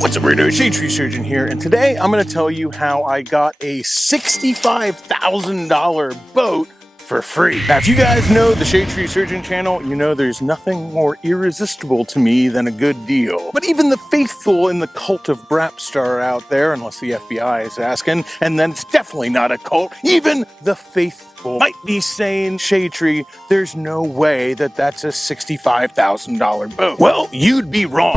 What's up, Weirdo? Shade Tree Surgeon here, and today I'm going to tell you how I got a $65,000 boat for free. Now, if you guys know the Shade Tree Surgeon channel, you know there's nothing more irresistible to me than a good deal. But even the faithful in the cult of Brapstar out there, unless the FBI is asking, and then it's definitely not a cult, even the faithful might be saying, Shade Tree, there's no way that that's a $65,000 boat. Well, you'd be wrong,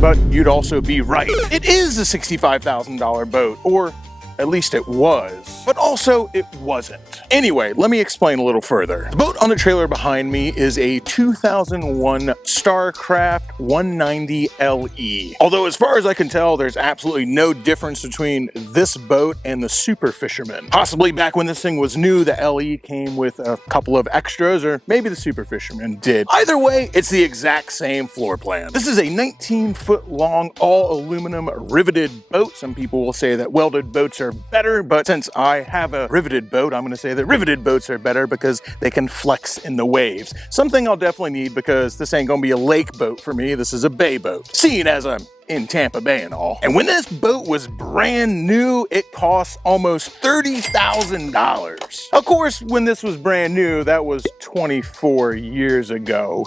but you'd also be right. It is a $65,000 boat, or at least it was, but also it wasn't. Anyway, let me explain a little further. The boat on the trailer behind me is a 2001 Starcraft 190 LE. Although as far as I can tell, there's absolutely no difference between this boat and the Super Fisherman. Possibly back when this thing was new, the LE came with a couple of extras, or maybe the Super Fisherman did. Either way, it's the exact same floor plan. This is a 19-foot long, all aluminum riveted boat. Some people will say that welded boats are better, but since I have a riveted boat, I'm going to say that riveted boats are better because they can flex in the waves. Something I'll definitely need because this ain't going to be a lake boat for me. This is a bay boat, seeing as I'm in Tampa Bay and all. And when this boat was brand new, it cost almost $30,000. Of course, when this was brand new, that was 24 years ago.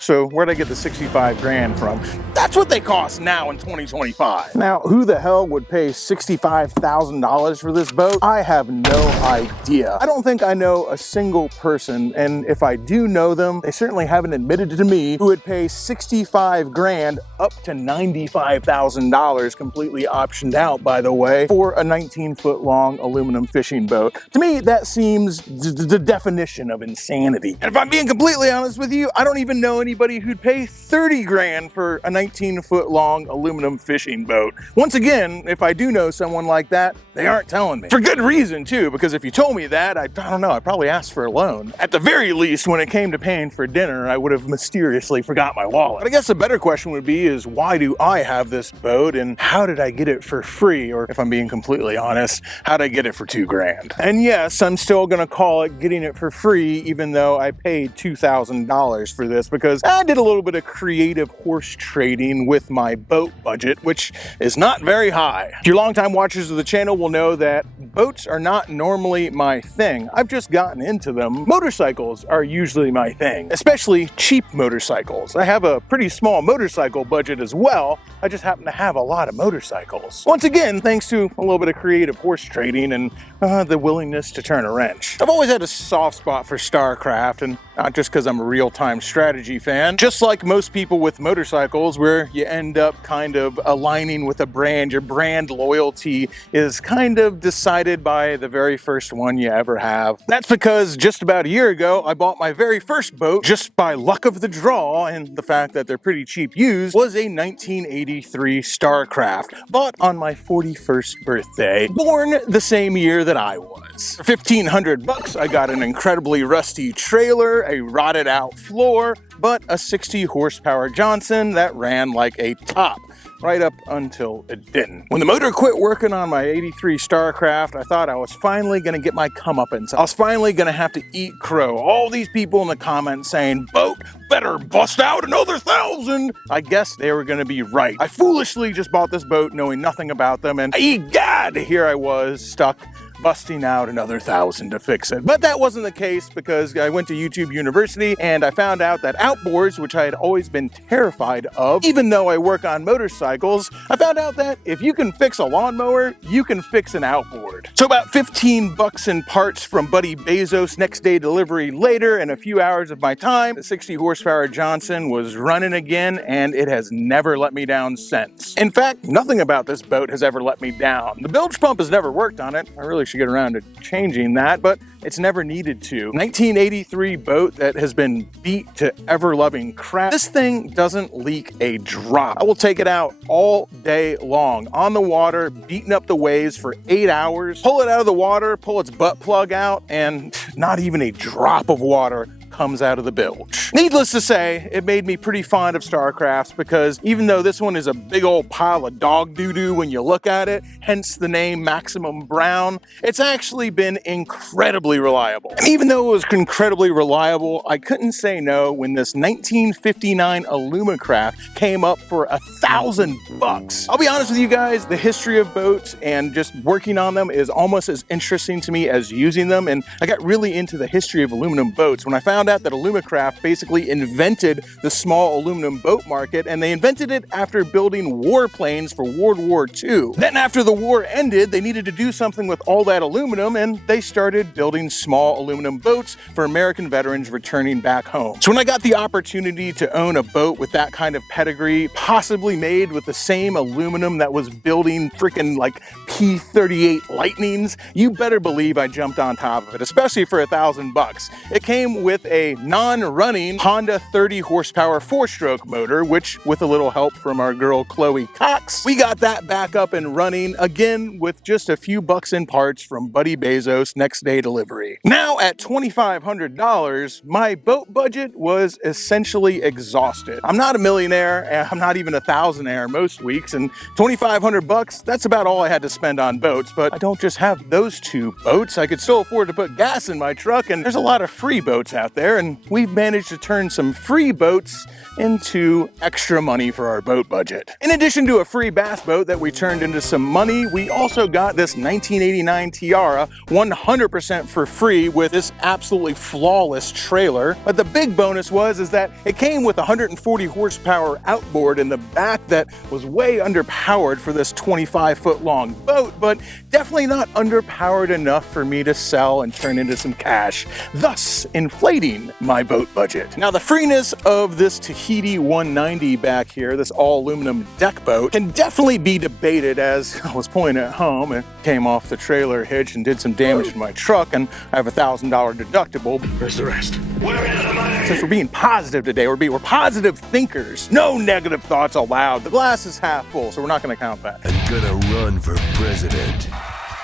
So where'd I get the 65 grand from? That's what they cost now in 2025. Now, who the hell would pay $65,000 for this boat? I have no idea. I don't think I know a single person, and if I do know them, they certainly haven't admitted to me, who would pay 65 grand up to $95,000, completely optioned out, by the way, for a 19-foot long aluminum fishing boat. To me, that seems the definition of insanity. And if I'm being completely honest with you, I don't even know anybody who'd pay 30 grand for a 19-foot long aluminum fishing boat. Once again, if I do know someone like that, they aren't telling me. For good reason too, because if you told me that, I don't know, I'd probably ask for a loan. At the very least, when it came to paying for dinner, I would have mysteriously forgot my wallet. But I guess a better question would be is, why do I have this boat and how did I get it for free? Or if I'm being completely honest, how did I get it for 2 grand? And yes, I'm still gonna call it getting it for free, even though I paid $2,000 for this, because I did a little bit of creative horse trading with my boat budget, which is not very high. Your longtime watchers of the channel will know that boats are not normally my thing. I've just gotten into them. Motorcycles are usually my thing, especially cheap motorcycles. I have a pretty small motorcycle budget as well. I just happen to have a lot of motorcycles. Once again, thanks to a little bit of creative horse trading and the willingness to turn a wrench. I've always had a soft spot for Starcraft, and not just because I'm a real-time strategy fan. Just like most people with motorcycles, where you end up kind of aligning with a brand, your brand loyalty is kind of decided by the very first one you ever have. That's because just about a year ago, I bought my very first boat just by luck of the draw, and the fact that they're pretty cheap used was a 1983 Starcraft, bought on my 41st birthday, born the same year that I was. For 1,500 bucks, I got an incredibly rusty trailer, a rotted out floor, but a 60 horsepower Johnson that ran like a top, right up until it didn't. When the motor quit working on my 83 Starcraft, I thought I was finally gonna get my comeuppance. I was finally gonna have to eat crow. All these people in the comments saying, boat better bust out another 1,000. I guess they were gonna be right. I foolishly just bought this boat knowing nothing about them, and egad, here I was stuck busting out another 1,000 to fix it. But that wasn't the case, because I went to YouTube University and I found out that outboards, which I had always been terrified of, even though I work on motorcycles, I found out that if you can fix a lawnmower, you can fix an outboard. So about 15 bucks in parts from Buddy Bezos, next day delivery later, and a few hours of my time, the 60 horsepower Johnson was running again, and it has never let me down since. In fact, nothing about this boat has ever let me down. The bilge pump has never worked on it. I really should get around to changing that, but it's never needed to. 1983 boat that has been beat to ever-loving crap. This thing doesn't leak a drop. I will take it out all day long, on the water, beating up the waves for 8 hours, pull it out of the water, pull its butt plug out, and not even a drop of water comes out of the bilge. Needless to say, it made me pretty fond of Starcrafts because even though this one is a big old pile of dog doo-doo when you look at it, hence the name Maximum Brown, it's actually been incredibly reliable. And even though it was incredibly reliable, I couldn't say no when this 1959 Alumacraft came up for $1,000. I'll be honest with you guys, the history of boats and just working on them is almost as interesting to me as using them, and I got really into the history of aluminum boats when I found out that Alumacraft basically invented the small aluminum boat market, and they invented it after building warplanes for World War II. Then after the war ended, they needed to do something with all that aluminum, and they started building small aluminum boats for American veterans returning back home. So when I got the opportunity to own a boat with that kind of pedigree, possibly made with the same aluminum that was building freaking like P-38 Lightnings, you better believe I jumped on top of it, especially for $1,000. It came with a non-running Honda 30 horsepower 4-stroke motor, which with a little help from our girl Chloe Cox, we got that back up and running again with just a few bucks in parts from Buddy Bezos next day delivery. Now at $2,500, my boat budget was essentially exhausted. I'm not a millionaire and I'm not even a thousandaire most weeks, and $2,500, that's about all I had to spend on boats. But I don't just have those two boats. I could still afford to put gas in my truck, and there's a lot of free boats out there, and we've managed to turn some free boats into extra money for our boat budget. In addition to a free bass boat that we turned into some money, we also got this 1989 Tiara 100% for free with this absolutely flawless trailer. But the big bonus is that it came with a 140 horsepower outboard in the back that was way underpowered for this 25-foot long boat, but definitely not underpowered enough for me to sell and turn into some cash, thus inflating my boat budget. Now the freeness of this Tahiti 190 back here, this all aluminum deck boat, can definitely be debated. As I was pulling it home, it came off the trailer hitch and did some damage in my truck, and I have a $1,000 deductible. Where's the rest? Where is the money? Since we're being positive today, we're positive thinkers. No negative thoughts allowed. The glass is half full, so we're not gonna count that. I'm gonna run for president.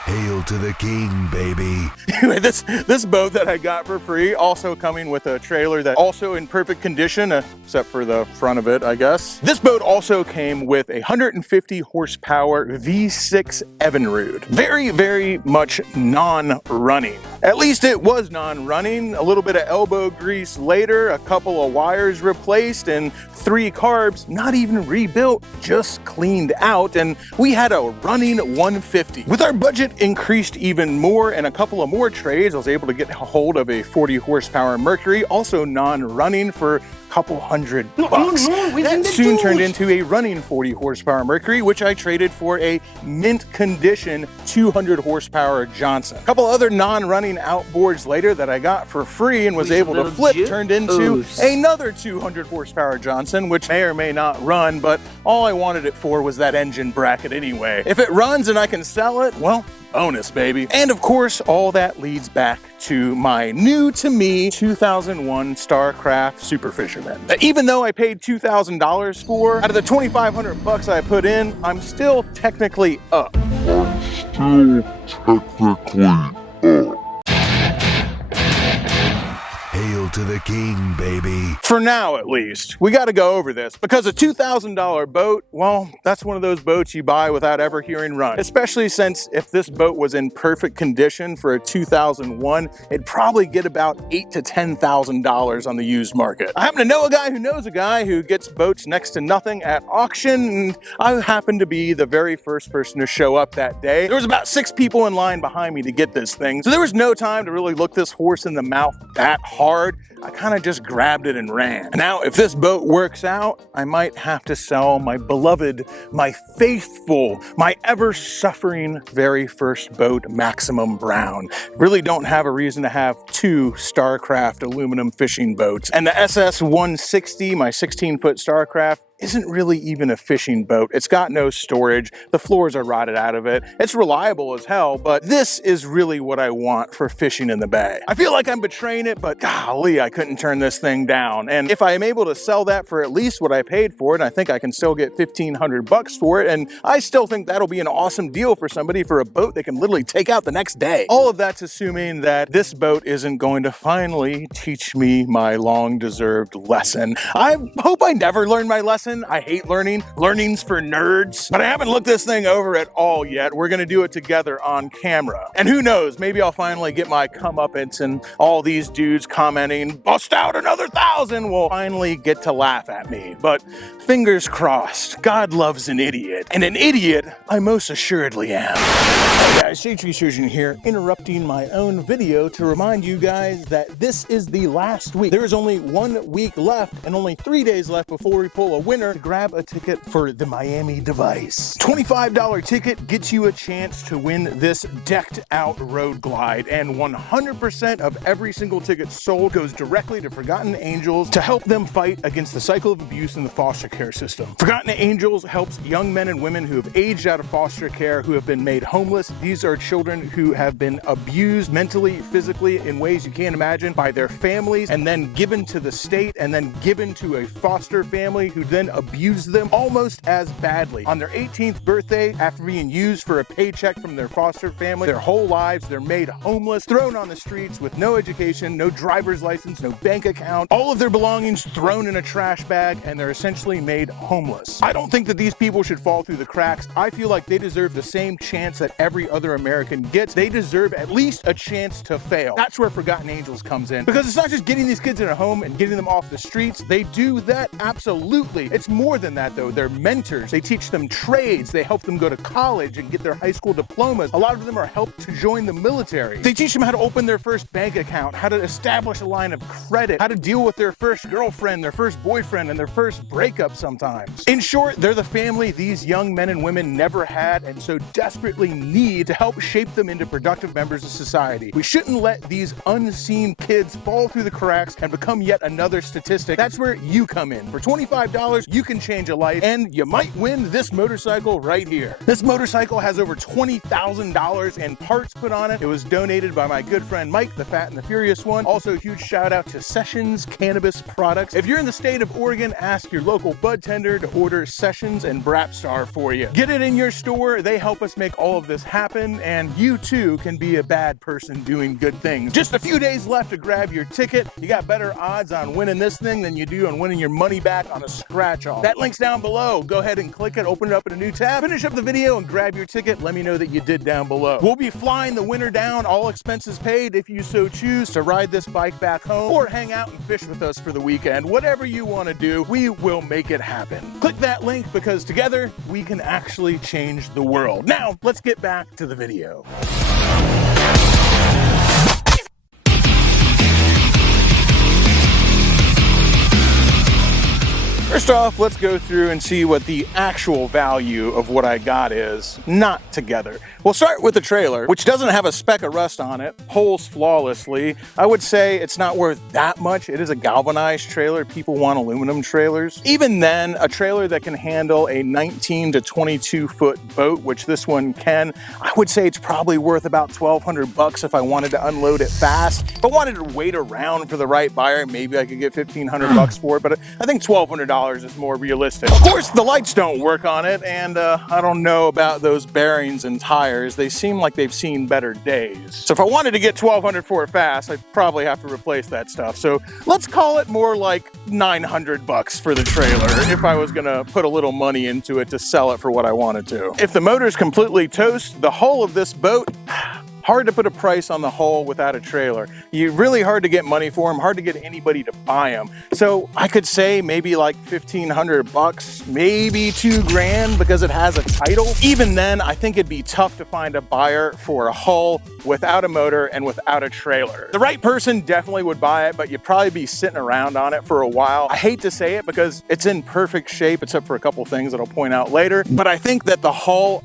Hail to the king, baby. Anyway, this boat that I got for free, also coming with a trailer that also in perfect condition, except for the front of it, I guess. This boat also came with a 150 horsepower V6 Evinrude. Very, very much non-running. At least it was non-running. A little bit of elbow grease later, a couple of wires replaced, and 3 carbs not even rebuilt, just cleaned out, and we had a running 150. With our budget increased even more and a couple of more trades, I was able to get a hold of a 40 horsepower Mercury, also non-running, for a couple $100. That soon turned into a running 40 horsepower Mercury, which I traded for a mint condition 200 horsepower Johnson. A couple other non-running outboards later that I got for free and was able to flip turned into another 200 horsepower Johnson, which may or may not run, but all I wanted it for was that engine bracket anyway. If it runs and I can sell it, well, bonus, baby. And of course, all that leads back to my new to me 2001 Starcraft Super Fisherman. That even though I paid $2,000 for, out of the $2,500 I put in, I'm still technically up. Hail to the king, baby. For now, at least. We gotta go over this, because a $2,000 boat, well, that's one of those boats you buy without ever hearing run. Especially since if this boat was in perfect condition for a 2001, it'd probably get about $8,000 to $10,000 on the used market. I happen to know a guy who knows a guy who gets boats next to nothing at auction, and I happened to be the very first person to show up that day. There was about 6 people in line behind me to get this thing, so there was no time to really look this horse in the mouth that hard. I kind of just grabbed it and ran. Now, if this boat works out, I might have to sell my beloved, my faithful, my ever-suffering very first boat, Maximum Brown. Really don't have a reason to have 2 Starcraft aluminum fishing boats. And the SS-160, my 16-foot Starcraft, isn't really even a fishing boat. It's got no storage. The floors are rotted out of it. It's reliable as hell, but this is really what I want for fishing in the bay. I feel like I'm betraying it, but golly, I couldn't turn this thing down. And if I am able to sell that for at least what I paid for it, I think I can still get 1,500 bucks for it. And I still think that'll be an awesome deal for somebody for a boat they can literally take out the next day. All of that's assuming that this boat isn't going to finally teach me my long-deserved lesson. I hope I never learn my lesson. I hate learning. Learning's for nerds. But I haven't looked this thing over at all yet. We're gonna do it together on camera. And who knows, maybe I'll finally get my comeuppance and all these dudes commenting, "Bust out another 1,000," will finally get to laugh at me. But fingers crossed. God loves an idiot. And an idiot I most assuredly am. Hey guys, Shade Surgeon here, interrupting my own video to remind you guys that this is the last week. There is only 1 week left and only 3 days left before we pull a winner to grab a ticket for the Miami device. $25 ticket gets you a chance to win this decked out road glide, and 100% of every single ticket sold goes directly to Forgotten Angels to help them fight against the cycle of abuse in the foster care system. Forgotten Angels helps young men and women who have aged out of foster care, who have been made homeless. These are children who have been abused mentally, physically, in ways you can't imagine by their families, and then given to the state, and then given to a foster family who then abused them almost as badly. On their 18th birthday, after being used for a paycheck from their foster family, their whole lives, they're made homeless, thrown on the streets with no education, no driver's license, no bank account, all of their belongings thrown in a trash bag, and they're essentially made homeless. I don't think that these people should fall through the cracks. I feel like they deserve the same chance that every other American gets. They deserve at least a chance to fail. That's where Forgotten Angels comes in. Because it's not just getting these kids in a home and getting them off the streets. They do that, absolutely. It's more than that though. They're mentors. They teach them trades. They help them go to college and get their high school diplomas. A lot of them are helped to join the military. They teach them how to open their first bank account, how to establish a line of credit, how to deal with their first girlfriend, their first boyfriend, and their first breakup sometimes. In short, they're the family these young men and women never had and so desperately need to help shape them into productive members of society. We shouldn't let these unseen kids fall through the cracks and become yet another statistic. That's where you come in. For $25, you can change a life, and you might win this motorcycle right here. This motorcycle has over $20,000 in parts put on it. It was donated by my good friend Mike, the Fat and the Furious one. Also, a huge shout out to Sessions Cannabis Products. If you're in the state of Oregon, ask your local bud tender to order Sessions and Brapstar for you. Get it in your store. They help us make all of this happen, and you too can be a bad person doing good things. Just a few days left to grab your ticket. You got better odds on winning this thing than you do on winning your money back on a scratch-off. That link's down below. Go ahead and click it, open it up in a new tab, finish up the video, and grab your ticket. Let me know that you did down below. We'll be flying the winner down, all expenses paid, if you so choose to ride this bike back home or hang out and fish with us for the weekend. Whatever you want to do, we will make it happen. Click that link because together we can actually change the world. Now, let's get back to the video. First off, let's go through and see what the actual value of what I got is not together. We'll start with the trailer, which doesn't have a speck of rust on it, holds flawlessly. I would say it's not worth that much. It is a galvanized trailer. People want aluminum trailers. Even then, a trailer that can handle a 19 to 22 foot boat, which this one can, I would say it's probably worth about 1,200 bucks if I wanted to unload it fast. If I wanted to wait around for the right buyer, maybe I could get 1,500 bucks for it, but I think $1,200 is more realistic. Of course, the lights don't work on it, and I don't know about those bearings and tires. They seem like they've seen better days. So if I wanted to get $1,200 for it fast, I'd probably have to replace that stuff. So let's call it more like 900 bucks for the trailer if I was gonna put a little money into it to sell it for what I wanted to. If the motor's completely toast, the hull of this boat, hard to put a price on the hull without a trailer. You're really hard to get money for them, hard to get anybody to buy them. So I could say maybe like 1,500 bucks, maybe $2,000 because it has a title. Even then, I think it'd be tough to find a buyer for a hull without a motor and without a trailer. The right person definitely would buy it, but you'd probably be sitting around on it for a while. I hate to say it because it's in perfect shape, except for a couple things that I'll point out later. But I think that the hull,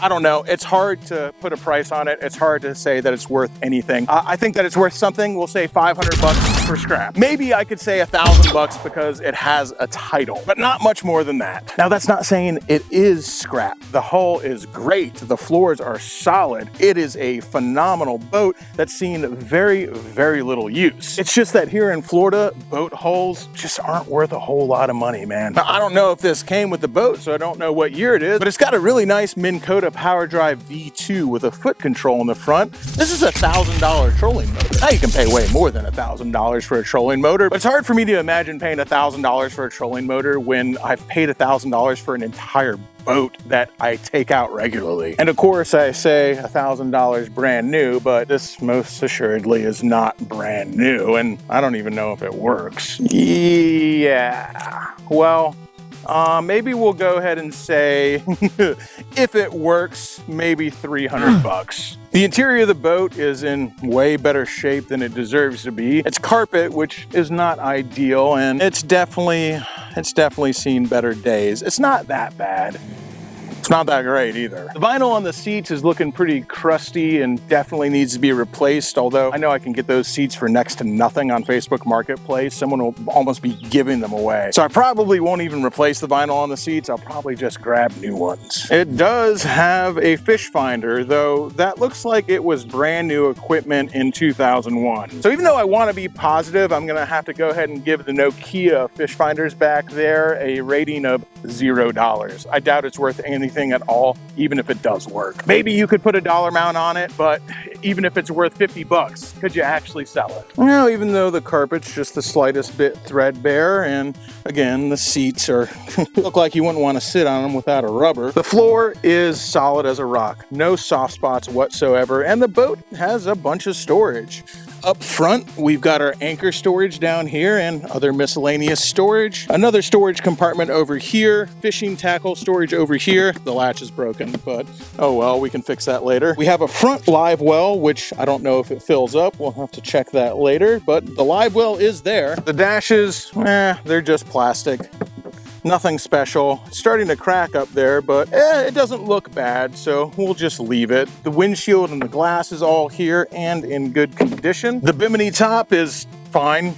I don't know. It's hard to put a price on it. It's hard to say that it's worth anything. I think that it's worth something. We'll say 500 bucks for scrap. Maybe I could say 1,000 bucks because it has a title, but not much more than that. Now that's not saying it is scrap. The hull is great. The floors are solid. It is a phenomenal boat that's seen very, very little use. It's just that here in Florida, boat hulls just aren't worth a whole lot of money, man. Now, I don't know if this came with the boat, so I don't know what year it is, but it's got a really nice Minn Kota Power Drive V2 with a foot control in the front. This is a $1,000 trolling motor. Now you can pay way more than $1,000 for a trolling motor, but it's hard for me to imagine paying $1,000 for a trolling motor when I've paid $1,000 for an entire boat that I take out regularly. And of course I say $1,000 brand new, but this most assuredly is not brand new, and I don't even know if it works. Yeah, well, maybe we'll go ahead and say, if it works, maybe 300 bucks. The interior of the boat is in way better shape than it deserves to be. It's carpet, which is not ideal, and it's definitely seen better days. It's not that bad. It's not that great either. The vinyl on the seats is looking pretty crusty and definitely needs to be replaced, although I know I can get those seats for next to nothing on Facebook Marketplace. Someone will almost be giving them away. So I probably won't even replace the vinyl on the seats. I'll probably just grab new ones. It does have a fish finder, though that looks like it was brand new equipment in 2001. So even though I want to be positive, I'm gonna have to go ahead and give the Nokia fish finders back there a rating of $0. I doubt it's worth anything at all, even if it does work. Maybe you could put a dollar amount on it, but even if it's worth 50 bucks, could you actually sell it? Well, even though the carpet's just the slightest bit threadbare, and again, the seats are look like you wouldn't want to sit on them without a rubber. The floor is solid as a rock, no soft spots whatsoever, and the boat has a bunch of storage. Up front, we've got our anchor storage down here and other miscellaneous storage. Another storage compartment over here, fishing tackle storage over here. The latch is broken, but oh well, we can fix that later. We have a front live well, which I don't know if it fills up. We'll have to check that later, but the live well is there. The dashes, they're just plastic. Nothing special. It's starting to crack up there, but it doesn't look bad, so we'll just leave it. The windshield and the glass is all here and in good condition. The bimini top is fine.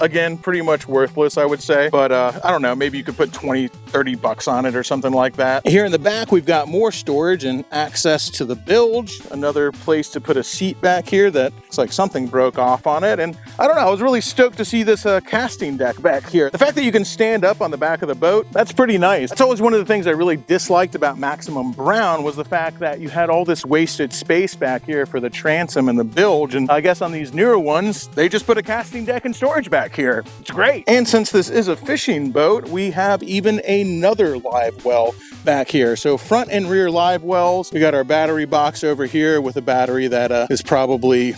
Again, pretty much worthless, I would say, but I don't know, maybe you could put 20, 30 bucks on it or something like that. Here in the back, we've got more storage and access to the bilge. Another place to put a seat back here that looks like something broke off on it. And I don't know, I was really stoked to see this casting deck back here. The fact that you can stand up on the back of the boat, that's pretty nice. That's always one of the things I really disliked about Maximum Brown, was the fact that you had all this wasted space back here for the transom and the bilge. And I guess on these newer ones, they just put a casting deck and storage back here. It's great. And since this is a fishing boat, we have even another live well back here. So front and rear live wells. We got our battery box over here with a battery that is probably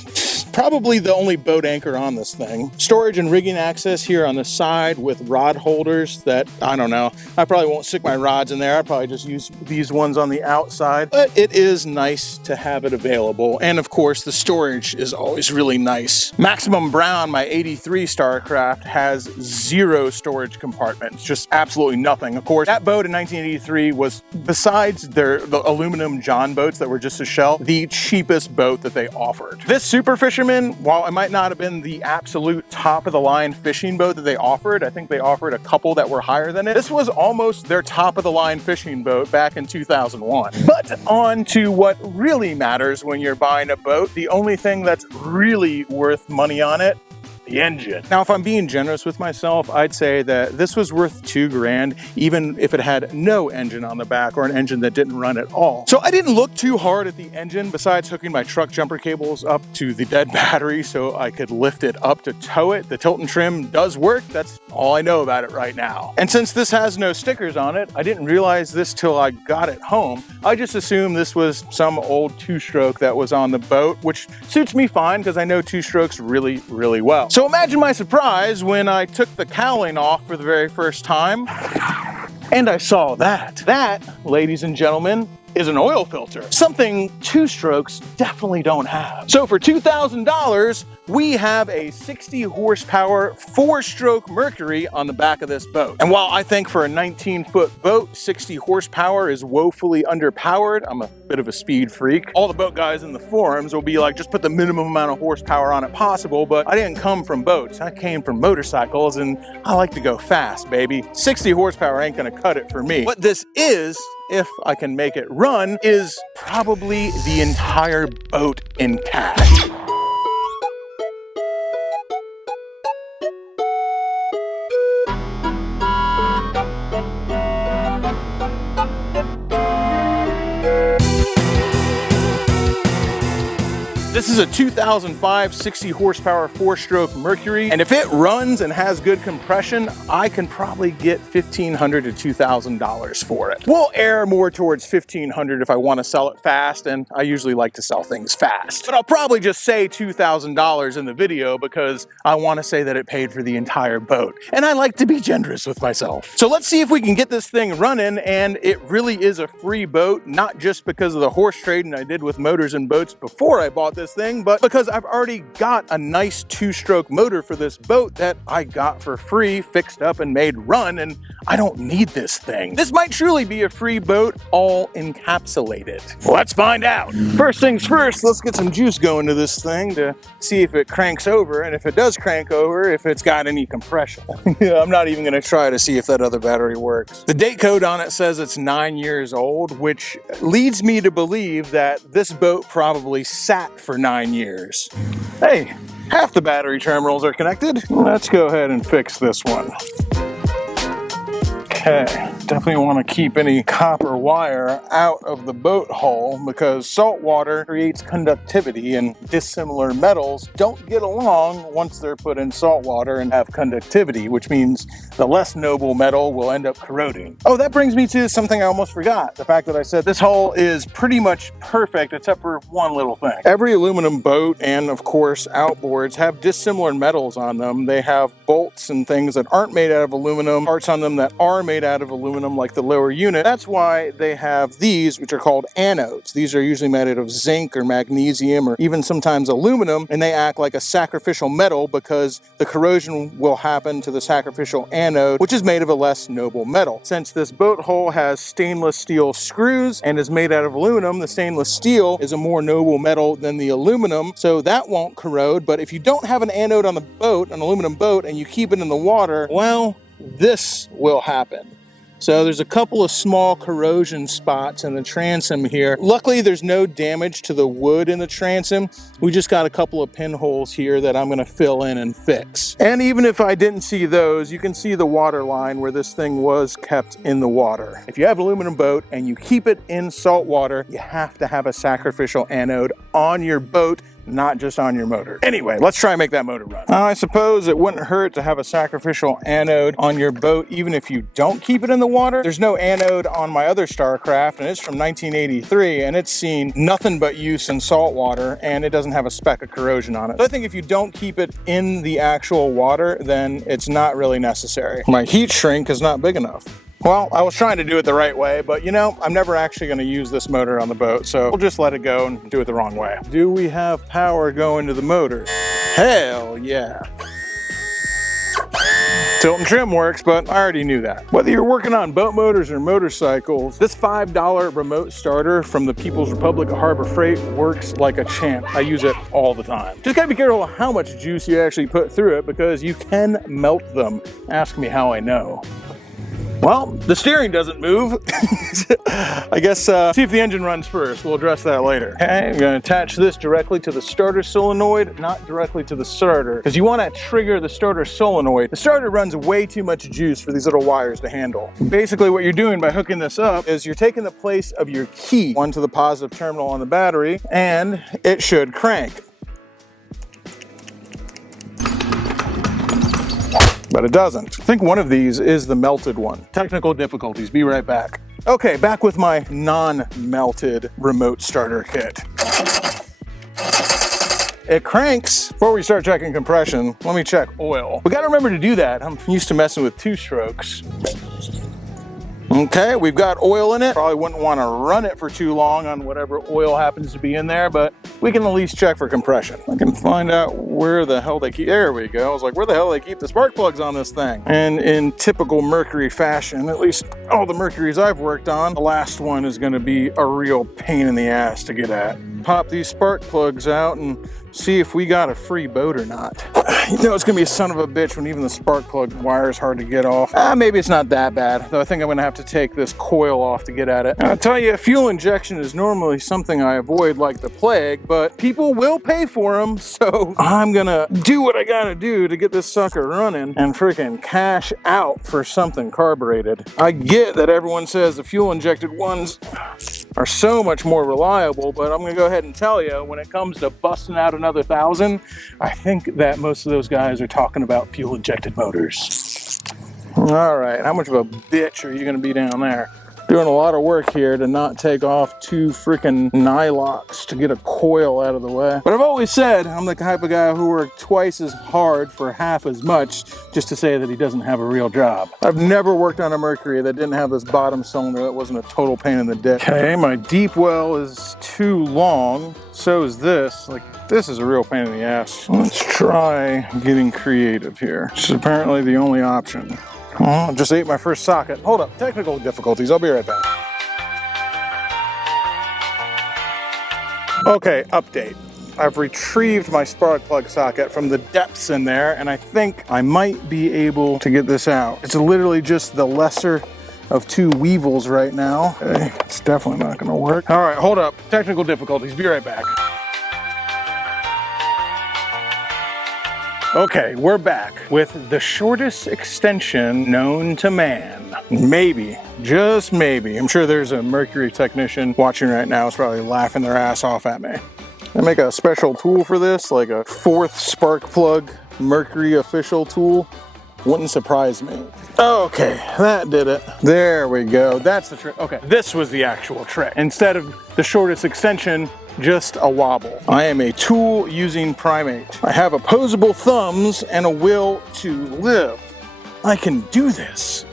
the only boat anchor on this thing. Storage and rigging access here on the side with rod holders that, I don't know, I probably won't stick my rods in there. I'll probably just use these ones on the outside, but it is nice to have it available. And of course, the storage is always really nice. Maximum Brown, my 83 Starcraft, has 0 storage compartments, just absolutely nothing. Of course, that boat in 1983 was, besides the aluminum John boats that were just a shell, the cheapest boat that they offered. This Super Fisherman, while it might not have been the absolute top of the line fishing boat that they offered, I think they offered a couple that were higher than it. This was almost their top of the line fishing boat back in 2001. But on to what really matters when you're buying a boat, the only thing that's really worth money on it, the engine. Now, if I'm being generous with myself, I'd say that this was worth $2 grand, even if it had no engine on the back or an engine that didn't run at all. So I didn't look too hard at the engine, besides hooking my truck jumper cables up to the dead battery so I could lift it up to tow it. The tilt and trim does work. That's all I know about it right now. And since this has no stickers on it, I didn't realize this till I got it home. I just assumed this was some old 2-stroke that was on the boat, which suits me fine because I know 2-strokes really, really well. So imagine my surprise when I took the cowling off for the very first time and I saw that. That, ladies and gentlemen, is an oil filter, something two-strokes definitely don't have. So for $2,000, we have a 60 horsepower, 4-stroke Mercury on the back of this boat. And while I think for a 19-foot boat, 60 horsepower is woefully underpowered, I'm a bit of a speed freak. All the boat guys in the forums will be like, just put the minimum amount of horsepower on it possible, but I didn't come from boats. I came from motorcycles, and I like to go fast, baby. 60 horsepower ain't gonna cut it for me. What this is, if I can make it run, is probably the entire boat in cash. This is a 2005 60 horsepower 4-stroke Mercury, and if it runs and has good compression, I can probably get $1,500 to $2,000 for it. We'll err more towards $1,500 if I want to sell it fast, and I usually like to sell things fast. But I'll probably just say $2,000 in the video because I want to say that it paid for the entire boat, and I like to be generous with myself. So let's see if we can get this thing running, and it really is a free boat, not just because of the horse trading I did with motors and boats before I bought this thing, but because I've already got a nice 2-stroke motor for this boat that I got for free, fixed up and made run, and I don't need this thing. This might truly be a free boat, all encapsulated. Let's find out. First things first, let's get some juice going to this thing to see if it cranks over, and if it does crank over, if it's got any compression. I'm not even gonna try to see if that other battery works. The date code on it says it's 9 years old, which leads me to believe that this boat probably sat for 9 years. Hey, half the battery terminals are connected. Let's go ahead and fix this one. Okay, definitely want to keep any copper wire out of the boat hull because salt water creates conductivity, and dissimilar metals don't get along once they're put in salt water and have conductivity, which means the less noble metal will end up corroding. Oh, that brings me to something I almost forgot. The fact that I said this hull is pretty much perfect except for one little thing. Every aluminum boat and of course outboards have dissimilar metals on them. They have bolts and things that aren't made out of aluminum, parts on them that are made out of aluminum like the lower unit. That's why they have these, which are called anodes. These are usually made out of zinc or magnesium or even sometimes aluminum, and they act like a sacrificial metal because the corrosion will happen to the sacrificial anode, which is made of a less noble metal. Since this boat hull has stainless steel screws and is made out of aluminum, the stainless steel is a more noble metal than the aluminum, so that won't corrode. But if you don't have an anode on the boat, an aluminum boat, and you keep it in the water, well, this will happen. So there's a couple of small corrosion spots in the transom here. Luckily, there's no damage to the wood in the transom. We just got a couple of pinholes here that I'm gonna fill in and fix. And even if I didn't see those, you can see the water line where this thing was kept in the water. If you have an aluminum boat and you keep it in salt water, you have to have a sacrificial anode on your boat, not just on your motor. Anyway, let's try and make that motor run. I suppose it wouldn't hurt to have a sacrificial anode on your boat even if you don't keep it in the water. There's no anode on my other Starcraft, and it's from 1983, and it's seen nothing but use in salt water, and it doesn't have a speck of corrosion on it. So I think if you don't keep it in the actual water, then it's not really necessary. My heat shrink is not big enough. Well, I was trying to do it the right way, but you know, I'm never actually going to use this motor on the boat, so we'll just let it go and do it the wrong way. Do we have power going to the motor? Hell yeah. Tilt and trim works, but I already knew that. Whether you're working on boat motors or motorcycles, this $5 remote starter from the People's Republic of Harbor Freight works like a champ. I use it all the time. Just gotta be careful how much juice you actually put through it because you can melt them. Ask me how I know. Well, the steering doesn't move. I guess see if the engine runs first. We'll address that later. Okay, I'm gonna attach this directly to the starter solenoid, not directly to the starter, because you wanna trigger the starter solenoid. The starter runs way too much juice for these little wires to handle. Basically what you're doing by hooking this up is you're taking the place of your key onto the positive terminal on the battery, and it should crank. But it doesn't. I think one of these is the melted one. Technical difficulties, be right back. Okay, back with my non-melted remote starter kit. It cranks. Before we start checking compression, let me check oil. We gotta remember to do that. I'm used to messing with 2 strokes. Okay, we've got oil in it. Probably wouldn't want to run it for too long on whatever oil happens to be in there, but we can at least check for compression. I can find out where the hell they keep, there we go. I was like, where the hell do they keep the spark plugs on this thing? And in typical Mercury fashion, at least all the Mercuries I've worked on, the last one is going to be a real pain in the ass to get at. Pop these spark plugs out and see if we got a free boat or not. You know it's gonna be a son of a bitch when even the spark plug wire is hard to get off. Maybe it's not that bad, though I think I'm gonna have to take this coil off to get at it. I'll tell you, fuel injection is normally something I avoid like the plague, but people will pay for them, so I'm gonna do what I gotta do to get this sucker running and freaking cash out for something carbureted. I get that everyone says the fuel injected ones are so much more reliable, but I'm gonna go ahead and tell you, when it comes to busting out another 1,000, I think that most of those guys are talking about fuel injected motors. All right, how much of a bitch are you gonna be down there? Doing a lot of work here to not take off 2 freaking nylocks to get a coil out of the way. But I've always said I'm the type of guy who worked twice as hard for half as much just to say that he doesn't have a real job. I've never worked on a Mercury that didn't have this bottom cylinder that wasn't a total pain in the dick. Okay, my deep well is too long. So is this. Like, this is a real pain in the ass. Let's try getting creative here. Which is apparently the only option. Oh, just ate my first socket. Hold up, technical difficulties. I'll be right back. Okay, update. I've retrieved my spark plug socket from the depths in there, and I think I might be able to get this out. It's literally just the lesser of 2 weevils right now. Okay, it's definitely not gonna work. All right, hold up. Technical difficulties. Be right back. Okay, we're back with the shortest extension known to man. Maybe, just maybe. I'm sure there's a Mercury technician watching right now is probably laughing their ass off at me. I make a special tool for this, like a 4th spark plug Mercury official tool. Wouldn't surprise me. Okay, that did it. There we go. That's the trick. Okay, this was the actual trick. Instead of the shortest extension, just a wobble. I am a tool using primate. I have opposable thumbs and a will to live. I can do this.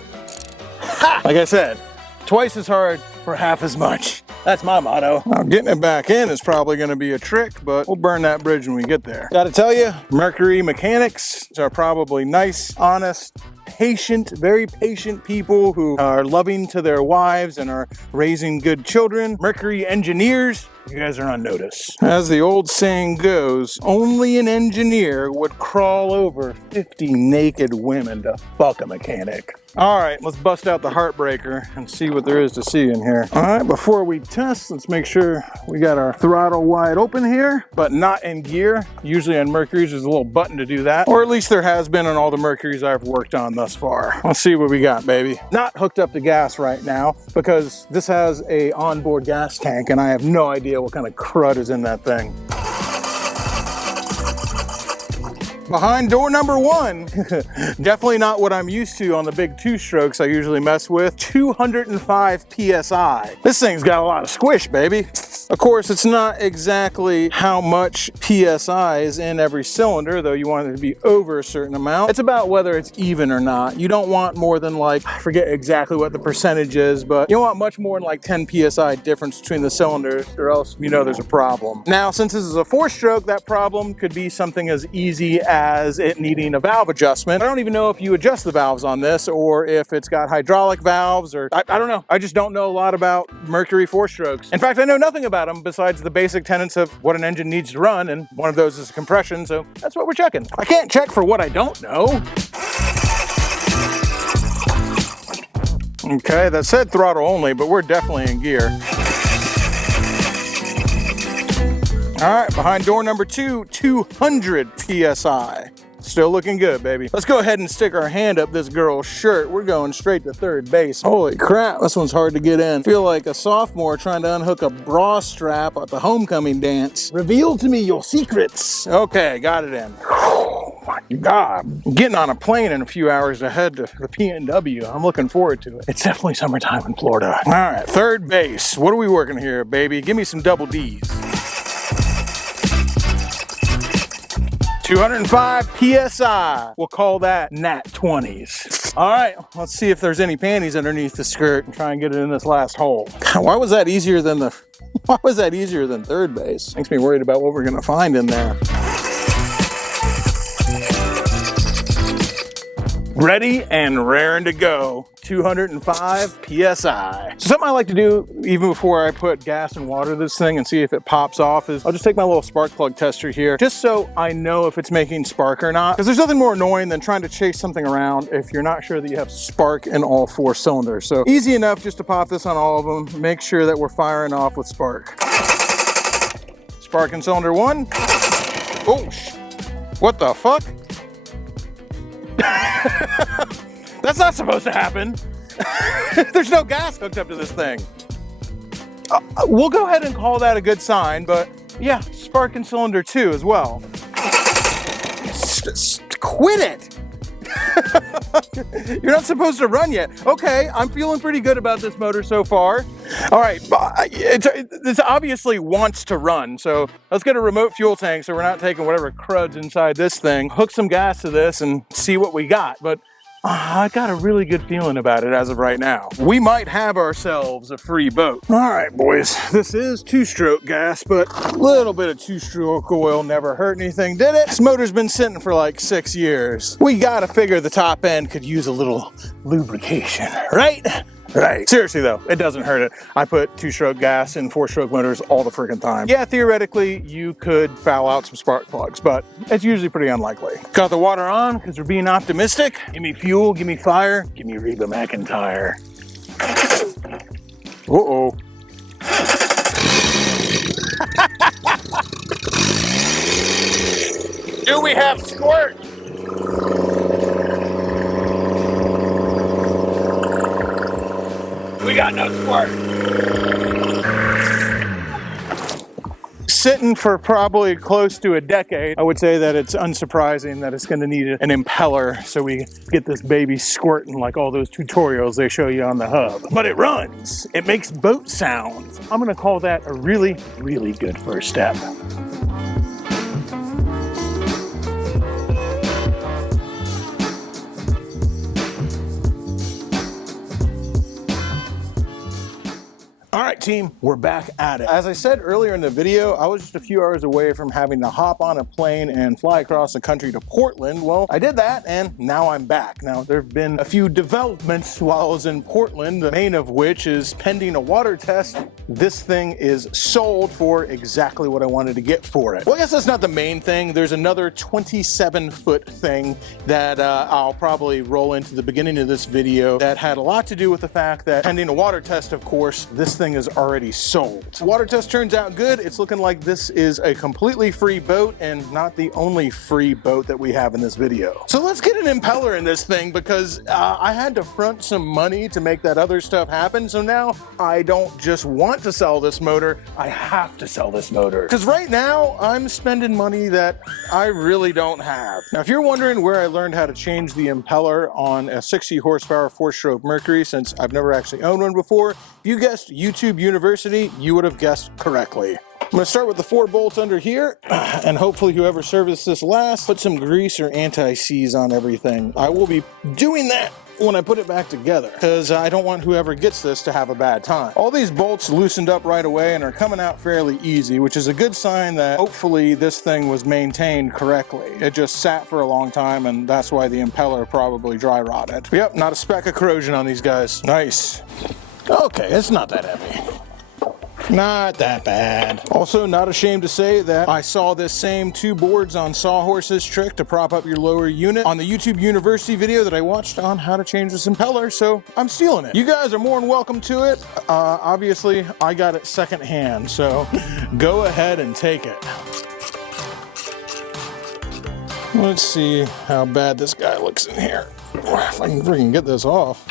Ha! Like I said, twice as hard for half as much. That's my motto. Now, getting it back in is probably going to be a trick, but we'll burn that bridge when we get there. Gotta tell you, Mercury mechanics are probably nice, honest, patient, very patient people who are loving to their wives and are raising good children. Mercury engineers, you guys are on notice. As the old saying goes, only an engineer would crawl over 50 naked women to fuck a mechanic. All right, let's bust out the heartbreaker and see what there is to see in here. All right, before we test, let's make sure we got our throttle wide open here, but not in gear. Usually on Mercuries, there's a little button to do that, or at least there has been on all the Mercuries I've worked on thus far. Let's see what we got, baby. Not hooked up to gas right now because this has a onboard gas tank and I have no idea what kind of crud is in that thing. Behind door number 1, definitely not what I'm used to on the big 2-strokes I usually mess with, 205 PSI. This thing's got a lot of squish, baby. Of course, it's not exactly how much PSI is in every cylinder, though you want it to be over a certain amount. It's about whether it's even or not. You don't want more than like, I forget exactly what the percentage is, but you don't want much more than like 10 PSI difference between the cylinders, or else you know there's a problem. Now, since this is a 4-stroke, that problem could be something as easy as it needing a valve adjustment. I don't even know if you adjust the valves on this or if it's got hydraulic valves, or I don't know. I just don't know a lot about Mercury 4-strokes. In fact, I know nothing about them besides the basic tenets of what an engine needs to run, and one of those is compression, so that's what we're checking. I can't check for what I don't know. Okay, that said throttle only, but we're definitely in gear. All right, behind door number 2, 200 PSI. Still looking good, baby. Let's go ahead and stick our hand up this girl's shirt. We're going straight to 3rd base. Holy crap, this one's hard to get in. Feel like a sophomore trying to unhook a bra strap at the homecoming dance. Reveal to me your secrets. Okay, got it in. Oh my God. I'm getting on a plane in a few hours to head to the PNW. I'm looking forward to it. It's definitely summertime in Florida. All right, 3rd base. What are we working here, baby? Give me some double Ds. 205 PSI. We'll call that nat 20s. All right, let's see if there's any panties underneath the skirt and try and get it in this last hole. Why was that easier than third base? Makes me worried about what we're gonna find in there. Ready and raring to go. 205 PSI. So something I like to do even before I put gas and water to this thing and see if it pops off is I'll just take my little spark plug tester here just so I know if it's making spark or not. Because there's nothing more annoying than trying to chase something around if you're not sure that you have spark in all 4 cylinders. So easy enough just to pop this on all of them. Make sure that we're firing off with spark. Spark in cylinder 1. Oh, what the fuck? That's not supposed to happen. There's no gas hooked up to this thing. We'll go ahead and call that a good sign, but yeah, spark in cylinder 2 as well. Quit it. You're not supposed to run yet. Okay, I'm feeling pretty good about this motor so far. All right, this obviously wants to run, so let's get a remote fuel tank so we're not taking whatever crud's inside this thing. Hook some gas to this and see what we got. But I got a really good feeling about it as of right now. We might have ourselves a free boat. All right, boys, this is 2-stroke gas, but a little bit of 2-stroke oil never hurt anything, did it? This motor's been sitting for like 6 years. We gotta figure the top end could use a little lubrication, right? Right. Seriously though, it doesn't hurt it. I put 2-stroke gas in 4-stroke motors all the freaking time. Yeah, theoretically, you could foul out some spark plugs, but it's usually pretty unlikely. Got the water on because we're being optimistic. Give me fuel, give me fire, give me Reba McEntire. Uh-oh. Do we have squirt? We got no squirt. Sitting for probably close to a decade, I would say that it's unsurprising that it's going to need an impeller so we get this baby squirting like all those tutorials they show you on the hub. But it runs. It makes boat sounds. I'm going to call that a really, really good first step. All right, team, we're back at it. As I said earlier in the video, I was just a few hours away from having to hop on a plane and fly across the country to Portland. Well, I did that and now I'm back. Now, there have been a few developments while I was in Portland, the main of which is pending a water test. This thing is sold for exactly what I wanted to get for it. Well, I guess that's not the main thing. There's another 27-foot thing that I'll probably roll into the beginning of this video that had a lot to do with the fact that pending a water test, of course, this thing is already sold. The water test turns out good. It's looking like this is a completely free boat and not the only free boat that we have in this video. So let's get an impeller in this thing because I had to front some money to make that other stuff happen. So now I don't just want to sell this motor, I have to sell this motor. Because right now I'm spending money that I really don't have. Now, if you're wondering where I learned how to change the impeller on a 60 horsepower 4-stroke Mercury, since I've never actually owned one before, if you guessed YouTube University, you would have guessed correctly. I'm going to start with the 4 bolts under here, and hopefully whoever serviced this last put some grease or anti-seize on everything. I will be doing that when I put it back together because I don't want whoever gets this to have a bad time. All these bolts loosened up right away and are coming out fairly easy, which is a good sign that hopefully this thing was maintained correctly. It just sat for a long time and that's why the impeller probably dry rotted. Yep, not a speck of corrosion on these guys. Nice. Okay, it's not that heavy. Not that bad. Also, not ashamed to say that I saw this same 2 boards on Sawhorse's trick to prop up your lower unit on the YouTube University video that I watched on how to change this impeller, so I'm stealing it. You guys are more than welcome to it. Obviously, I got it secondhand, so go ahead and take it. Let's see how bad this guy looks in here. If I can freaking get this off.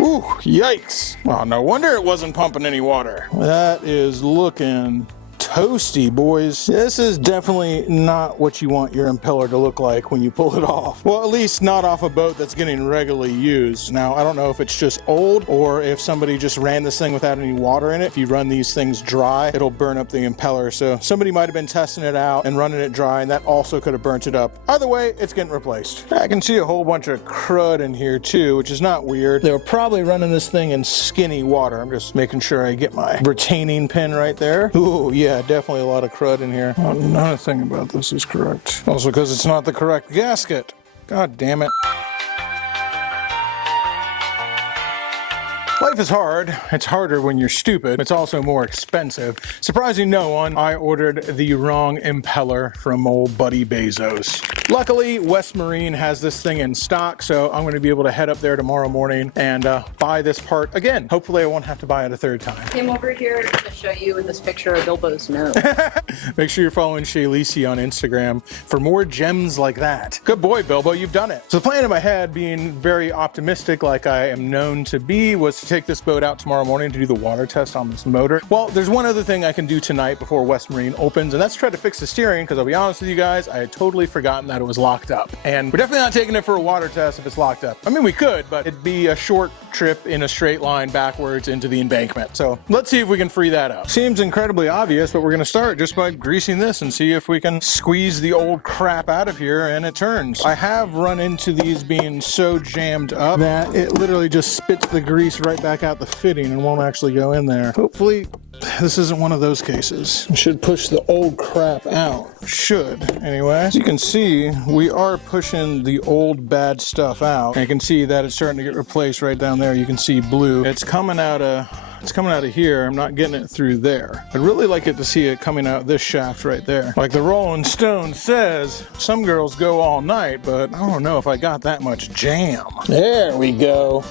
Ooh, yikes. Well, no wonder it wasn't pumping any water. That is looking toasty, boys. This is definitely not what you want your impeller to look like when you pull it off. Well, at least not off a boat that's getting regularly used. Now, I don't know if it's just old or if somebody just ran this thing without any water in it. If you run these things dry, it'll burn up the impeller. So somebody might have been testing it out and running it dry, and that also could have burnt it up. Either way, it's getting replaced. I can see a whole bunch of crud in here too, which is not weird. They were probably running this thing in skinny water. I'm just making sure I get my retaining pin right there. Ooh, yeah, definitely a lot of crud in here. Oh, nothing about this is correct. Also because it's not the correct gasket. God damn it. Life is hard. It's harder when you're stupid. It's also more expensive. Surprising no one, I ordered the wrong impeller from old buddy Bezos. Luckily, West Marine has this thing in stock, so I'm going to be able to head up there tomorrow morning and buy this part again. Hopefully I won't have to buy it a third time. Came over here to show you this picture of Bilbo's nose. Make sure you're following Shaylisi on Instagram for more gems like that. Good boy, Bilbo, you've done it. So the plan in my head, being very optimistic like I am known to be, was to take this boat out tomorrow morning to do the water test on this motor. Well, there's one other thing I can do tonight before West Marine opens, and that's try to fix the steering, because I'll be honest with you guys, I had totally forgotten that it was locked up. And we're definitely not taking it for a water test if it's locked up. I mean, we could, but it'd be a short trip in a straight line backwards into the embankment. So let's see if we can free that up. Seems incredibly obvious, but we're going to start just by greasing this and see if we can squeeze the old crap out of here and it turns. I have run into these being so jammed up that it literally just spits the grease right back out the fitting and won't actually go in there. Hopefully this isn't one of those cases. I should push the old crap out. Should, anyway. As you can see, we are pushing the old bad stuff out. And you can see that it's starting to get replaced right down there. You can see blue. It's coming out of here. I'm not getting it through there. I'd really like it to see it coming out this shaft right there. Like the Rolling Stone says, some girls go all night, but I don't know if I got that much jam. There we go.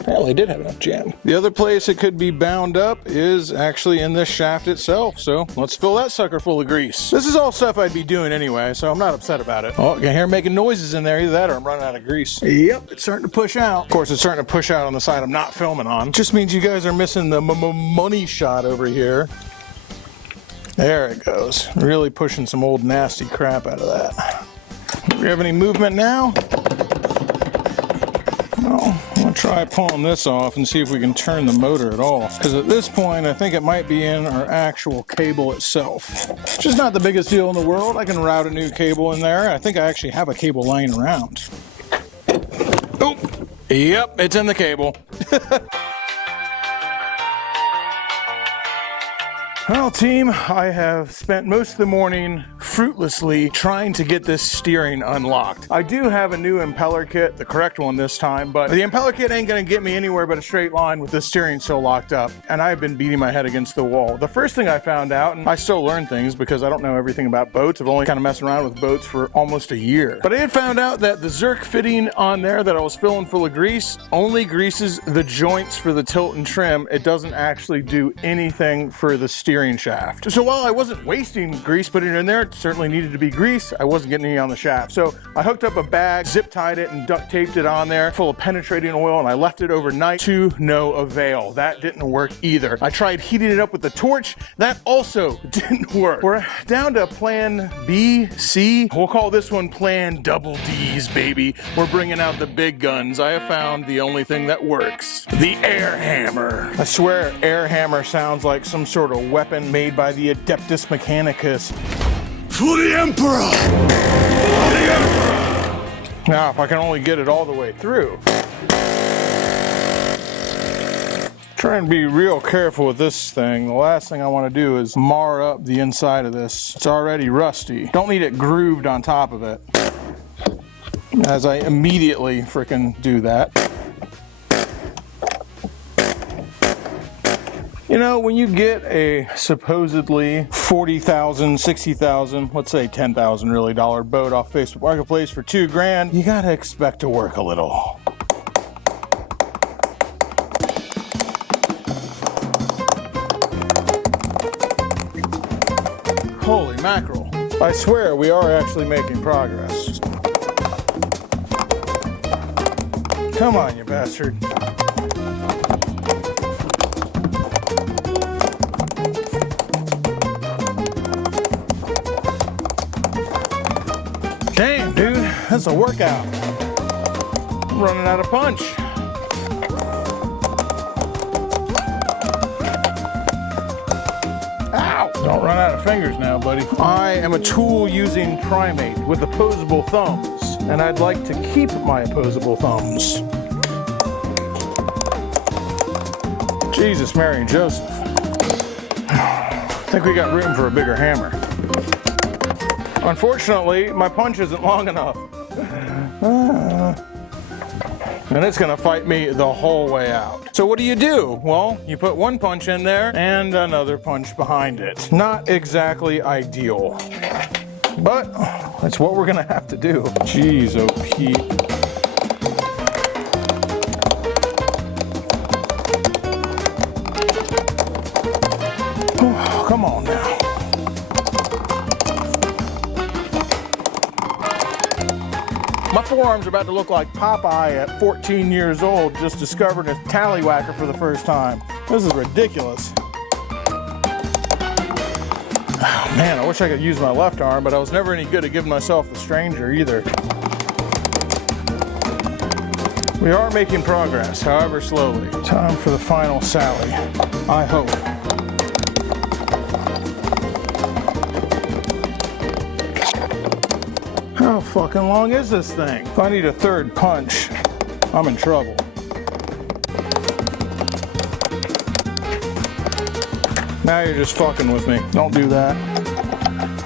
Apparently did have enough jam. The other place it could be bound up is actually in this shaft itself, so let's fill that sucker full of grease. This is all stuff I'd be doing anyway, so I'm not upset about it. Oh, you can hear making noises in there. Either that or I'm running out of grease. Yep, it's starting to push out. Of course, it's starting to push out on the side I'm not filming on. Just means you guys are missing the money shot over here. There it goes. Really pushing some old nasty crap out of that. Do we have any movement now? No. I'm gonna try pulling this off and see if we can turn the motor at all. Because at this point, I think it might be in our actual cable itself. Which is not the biggest deal in the world. I can route a new cable in there. I think I actually have a cable lying around. Oh, yep, it's in the cable. Well, team, I have spent most of the morning fruitlessly trying to get this steering unlocked. I do have a new impeller kit, the correct one this time, but the impeller kit ain't gonna get me anywhere but a straight line with the steering still locked up, and I've been beating my head against the wall. The first thing I found out, and I still learn things because I don't know everything about boats, I've only kind of messed around with boats for almost a year, but I had found out that the Zerk fitting on there that I was filling full of grease only greases the joints for the tilt and trim. It doesn't actually do anything for the steering shaft. So while I wasn't wasting grease putting it in there, it certainly needed to be grease, I wasn't getting any on the shaft. So I hooked up a bag, zip tied it, and duct taped it on there full of penetrating oil, and I left it overnight to no avail. That didn't work either. I tried heating it up with the torch. That also didn't work. We're down to plan B, C. We'll call this one plan double D's, baby. We're bringing out the big guns. I have found the only thing that works. The air hammer. I swear air hammer sounds like some sort of weapon made by the Adeptus Mechanicus. For the Emperor! For the Emperor! Now, if I can only get it all the way through. Try and be real careful with this thing. The last thing I want to do is mar up the inside of this. It's already rusty. Don't need it grooved on top of it. As I immediately frickin' do that. You know, when you get a supposedly $40,000, $60,000, let's say $10,000 really dollar boat off Facebook Marketplace for $2,000, you gotta expect to work a little. Holy mackerel. I swear we are actually making progress. Come on, you bastard. this a workout. I'm running out of punch. Ow! Don't run out of fingers now, buddy. I am a tool-using primate with opposable thumbs, and I'd like to keep my opposable thumbs. Jesus, Mary, and Joseph. I think we got room for a bigger hammer. Unfortunately, my punch isn't long enough. And it's gonna fight me the whole way out. So what do? Well, you put one punch in there and another punch behind it. Not exactly ideal, but that's what we're gonna have to do. Jeez, oh Pete. Come on now. My forearms are about to look like Popeye at 14 years old, just discovering a tallywhacker for the first time. This is ridiculous. Oh, man, I wish I could use my left arm, but I was never any good at giving myself the stranger either. We are making progress, however slowly. Time for the final sally, I hope. How fucking long is this thing? If I need a third punch, I'm in trouble. Now you're just fucking with me. Don't do that.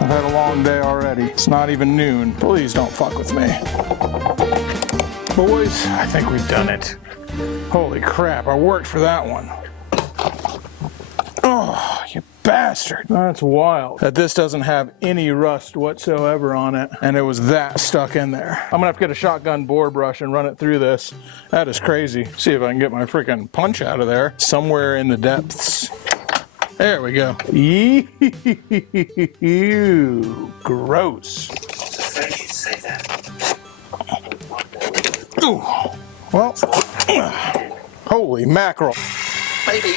I've had a long day already. It's not even noon. Please don't fuck with me. Boys, I think we've done it. Holy crap, I worked for that one. Oh, you bastard. That's wild that this doesn't have any rust whatsoever on it, and it was that stuck in there. I'm gonna have to get a shotgun bore brush and run it through this. That is crazy. See if I can get my freaking punch out of there somewhere in the depths. There we go. Ew, gross. Ooh. Well, holy mackerel. Maybe.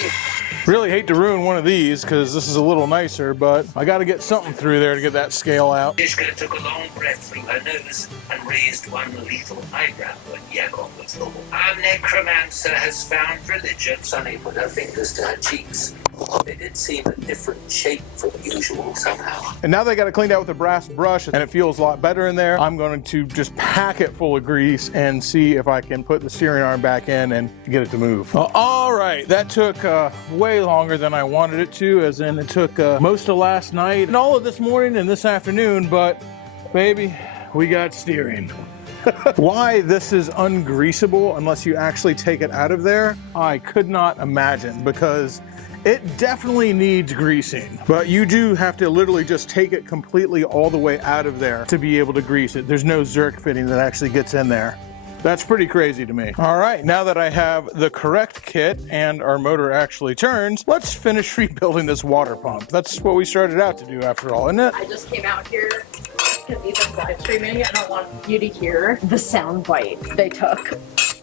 Really hate to ruin one of these because this is a little nicer, but I got to get something through there to get that scale out. Ishka took a long breath through her nose and raised one lethal eyebrow when Yakov was local. Our necromancer has found religion. Sunny put her fingers to her cheeks. They did seem a different shape from usual somehow. And now that I got it cleaned out with a brass brush and it feels a lot better in there, I'm going to just pack it full of grease and see if I can put the steering arm back in and get it to move. All right, that took way longer than I wanted it to, as in it took most of last night and all of this morning and this afternoon, but baby, we got steering. Why this is ungreasable unless you actually take it out of there, I could not imagine, because it definitely needs greasing, but you do have to literally just take it completely all the way out of there to be able to grease it. There's no Zerk fitting that actually gets in there. That's pretty crazy to me. All right, now that I have the correct kit and our motor actually turns, let's finish rebuilding this water pump. That's what we started out to do after all, isn't it? I just came out here because Ethan's live streaming and I want you to hear the sound bite they took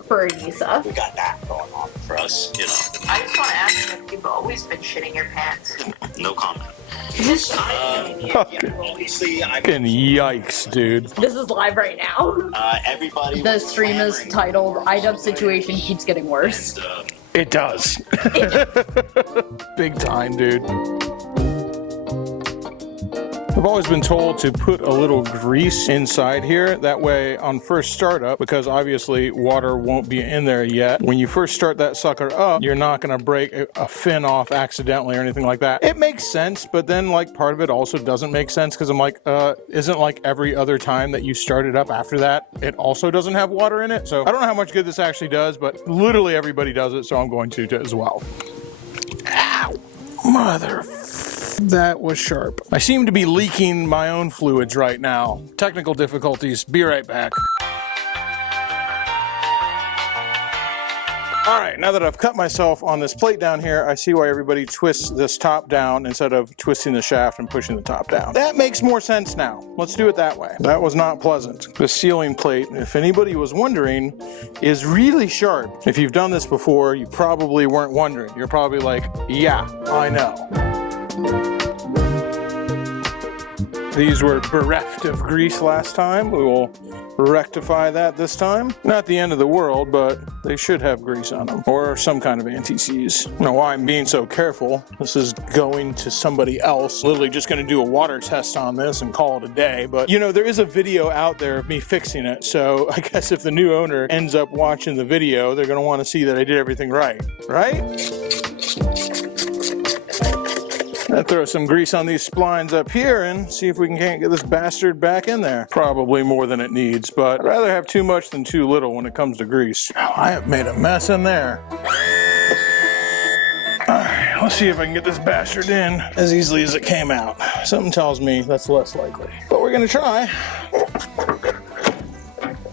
for Anissa. We got that going on for us, you know. I just want to ask you if you've always been shitting your pants. No comment. Obviously, Fucking yikes, dude. This is live right now. Everybody. The stream is titled iDub Situation Keeps Getting Worse. And, It does. Big time, dude. I've always been told to put a little grease inside here. That way on first startup, because obviously water won't be in there yet, when you first start that sucker up, you're not gonna break a fin off accidentally or anything like that. It makes sense, but then like part of it also doesn't make sense because I'm like, isn't like every other time that you start it up after that, it also doesn't have water in it? So I don't know how much good this actually does, but literally everybody does it, so I'm going to as well. Ow, mother. That was sharp. I seem to be leaking my own fluids right now. Technical difficulties. Be right back. All right, now that I've cut myself on this plate down here, I see why everybody twists this top down instead of twisting the shaft and pushing the top down. That makes more sense now. Let's do it that way. That was not pleasant. The sealing plate, if anybody was wondering, is really sharp. If you've done this before, you probably weren't wondering. You're probably like, yeah, I know. These were bereft of grease last time. We will rectify that this time. Not the end of the world, but they should have grease on them or some kind of anti-seize. I don't know why I'm being so careful. This is going to somebody else. Literally just going to do a water test on this and call it a day. But you know, there is a video out there of me fixing it. So I guess if the new owner ends up watching the video, they're going to want to see that I did everything right, right? I'll throw some grease on these splines up here and see if we can't get this bastard back in there. Probably more than it needs, but I'd rather have too much than too little when it comes to grease. I have made a mess in there. Alright, let's see if I can get this bastard in as easily as it came out. Something tells me that's less likely, but we're gonna try.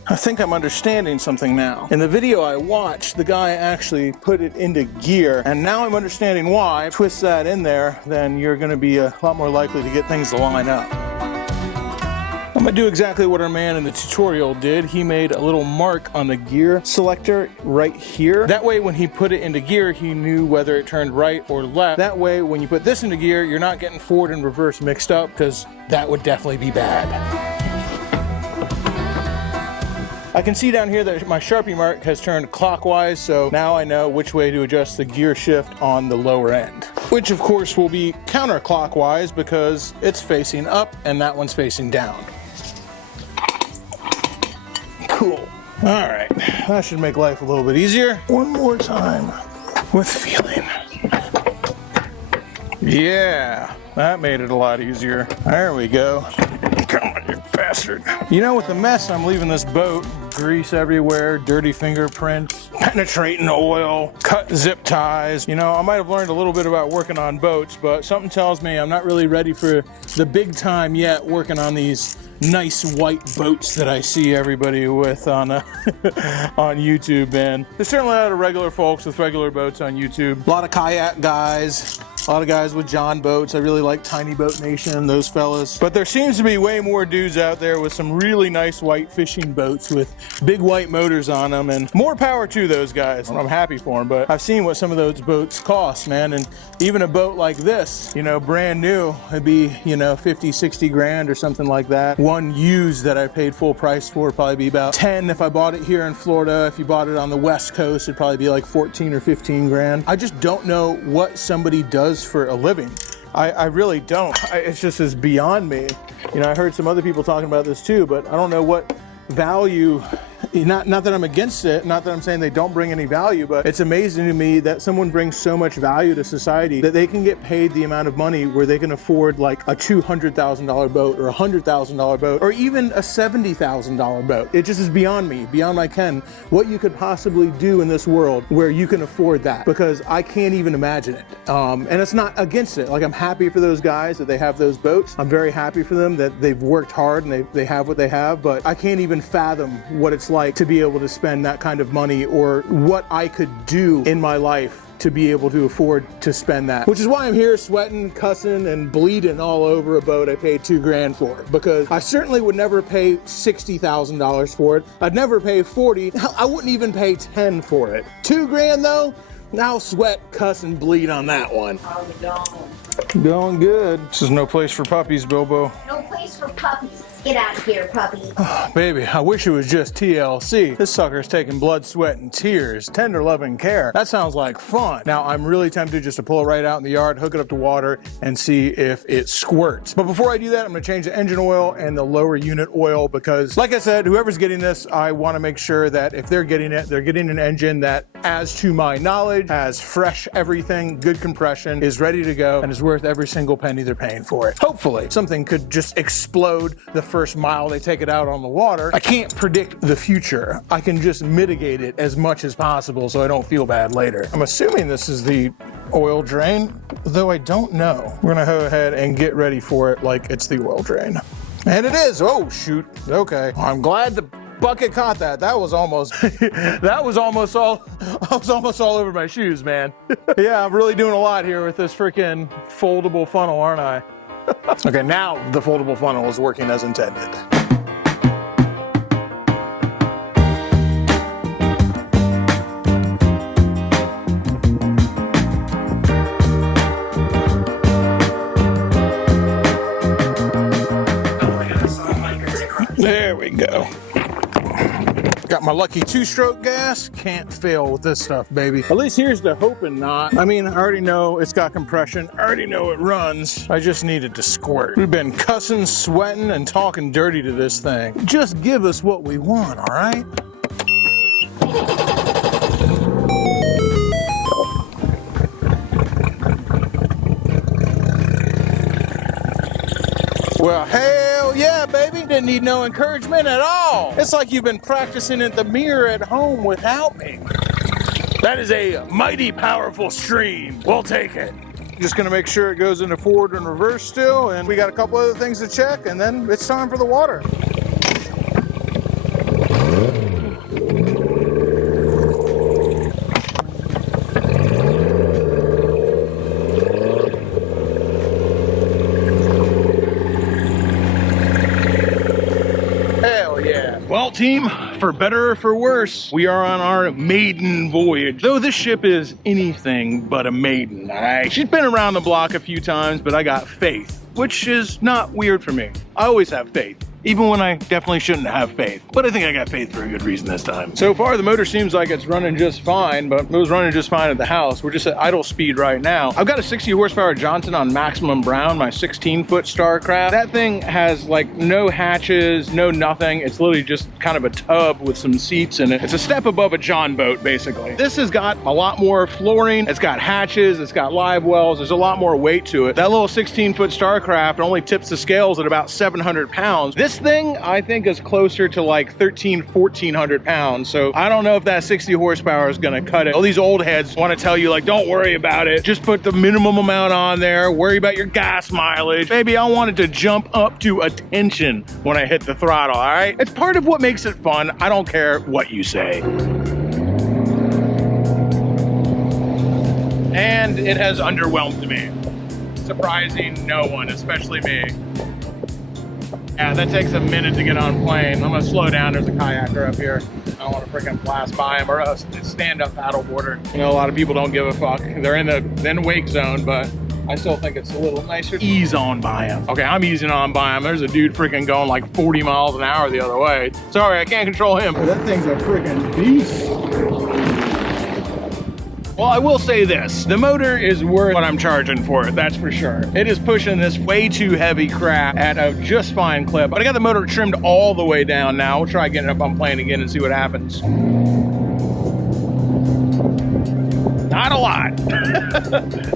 I think I'm understanding something now. In the video I watched, the guy actually put it into gear, and now I'm understanding why. Twist that in there, then you're gonna be a lot more likely to get things to line up. I'm gonna do exactly what our man in the tutorial did. He made a little mark on the gear selector right here. That way when he put it into gear, he knew whether it turned right or left. That way when you put this into gear, you're not getting forward and reverse mixed up, because that would definitely be bad. I can see down here that my Sharpie mark has turned clockwise, so now I know which way to adjust the gear shift on the lower end. Which of course will be counterclockwise because it's facing up and that one's facing down. Cool. All right, that should make life a little bit easier. One more time with feeling. Yeah, that made it a lot easier. There we go. Come on, you bastard. You know, with the mess I'm leaving this boat, grease everywhere, dirty fingerprints, penetrating oil, cut zip ties. You know, I might have learned a little bit about working on boats, but something tells me I'm not really ready for the big time yet working on these nice white boats that I see everybody with on on YouTube, man. There's certainly a lot of regular folks with regular boats on YouTube. A lot of kayak guys. A lot of guys with John boats. I really like Tiny Boat Nation, those fellas. But there seems to be way more dudes out there with some really nice white fishing boats with big white motors on them, and more power to those guys. I'm happy for them, but I've seen what some of those boats cost, man. And even a boat like this, you know, brand new, it'd be, you know, 50, 60 grand or something like that. One used that I paid full price for would probably be about 10 if I bought it here in Florida. If you bought it on the West Coast, it'd probably be like 14 or 15 grand. I just don't know what somebody does for a living. I really don't. It's just is beyond me. You know, I heard some other people talking about this too, but I don't know what value, not that I'm against it, not that I'm saying they don't bring any value, but it's amazing to me that someone brings so much value to society that they can get paid the amount of money where they can afford like a $200,000 boat or a $100,000 boat or even a $70,000 boat. It just is beyond me, beyond my ken, what you could possibly do in this world where you can afford that, because I can't even imagine it. And it's not against it. Like, I'm happy for those guys that they have those boats. I'm very happy for them that they've worked hard and they have what they have, but I can't even fathom what it's like to be able to spend that kind of money, or what I could do in my life to be able to afford to spend that. Which is why I'm here sweating, cussing, and bleeding all over a boat I paid 2 grand for, because I certainly would never pay $60,000 for it. I'd never pay 40. Hell, I wouldn't even pay 10 for it. 2 grand though? I'll sweat, cuss, and bleed on that one. Oh, no. Going good. This is no place for puppies, Bilbo. No place for puppies. Get out of here, puppy. Oh, baby, I wish it was just TLC. This sucker's taking blood, sweat, and tears. Tender love and care. That sounds like fun. Now, I'm really tempted just to pull it right out in the yard, hook it up to water, and see if it squirts. But before I do that, I'm gonna change the engine oil and the lower unit oil, because like I said, whoever's getting this, I wanna make sure that if they're getting it, they're getting an engine that, as to my knowledge, has fresh everything, good compression, is ready to go, and is worth every single penny they're paying for it. Hopefully, something could just explode the first mile they take it out on the water. I can't predict the future. I can just mitigate it as much as possible so I don't feel bad later. I'm assuming this is the oil drain, though I don't know. We're gonna go ahead and get ready for it like it's the oil drain. And it is. Oh, shoot. Okay. I'm glad the bucket caught that. That was almost that was almost all I was almost all over my shoes, man. Yeah, I'm really doing a lot here with this freaking foldable funnel, aren't I? Okay, now the foldable funnel is working as intended. Got my lucky 2-stroke gas. Can't fail with this stuff, baby. At least here's the hoping not. I mean, I already know it's got compression. I already know it runs. I just needed to squirt. We've been cussing, sweating, and talking dirty to this thing. Just give us what we want, all right? Well, hell yeah, baby. Didn't need no encouragement at all. It's like you've been practicing at the mirror at home without me. That is a mighty powerful stream. We'll take it. Just gonna make sure it goes into forward and reverse still, and we got a couple other things to check, and then it's time for the water. Well, team, for better or for worse, we are on our maiden voyage. Though this ship is anything but a maiden, all right? She's been around the block a few times, but I got faith, which is not weird for me. I always have faith, even when I definitely shouldn't have faith. But I think I got faith for a good reason this time. So far, the motor seems like it's running just fine, but it was running just fine at the house. We're just at idle speed right now. I've got a 60 horsepower Johnson on maximum brown, my 16-foot Starcraft. That thing has like no hatches, no nothing. It's literally just kind of a tub with some seats in it. It's a step above a John boat, basically. This has got a lot more flooring. It's got hatches, it's got live wells. There's a lot more weight to it. That little 16-foot Starcraft only tips the scales at about 700 pounds. This thing, I think, is closer to like 1,400 pounds. So I don't know if that 60 horsepower is gonna cut it. All these old heads want to tell you, like, don't worry about it. Just put the minimum amount on there. Worry about your gas mileage. Maybe I wanted to jump up to attention when I hit the throttle, all right? It's part of what makes it fun. I don't care what you say. And it has underwhelmed me. Surprising no one, especially me. Yeah, that takes a minute to get on plane. I'm gonna slow down. There's a kayaker up here. I don't want to freaking blast by him, or a stand-up paddleboarder. You know, a lot of people don't give a fuck. They're in the wake zone, but I still think it's a little nicer to ease on by him. Okay, I'm easing on by him. There's a dude freaking going like 40 miles an hour the other way. Sorry, I can't control him. That thing's a freaking beast. Well, I will say this, the motor is worth what I'm charging for it, that's for sure. It is pushing this way too heavy crap at a just fine clip, but I got the motor trimmed all the way down now. We'll try getting it up on plane again and see what happens. Not a lot,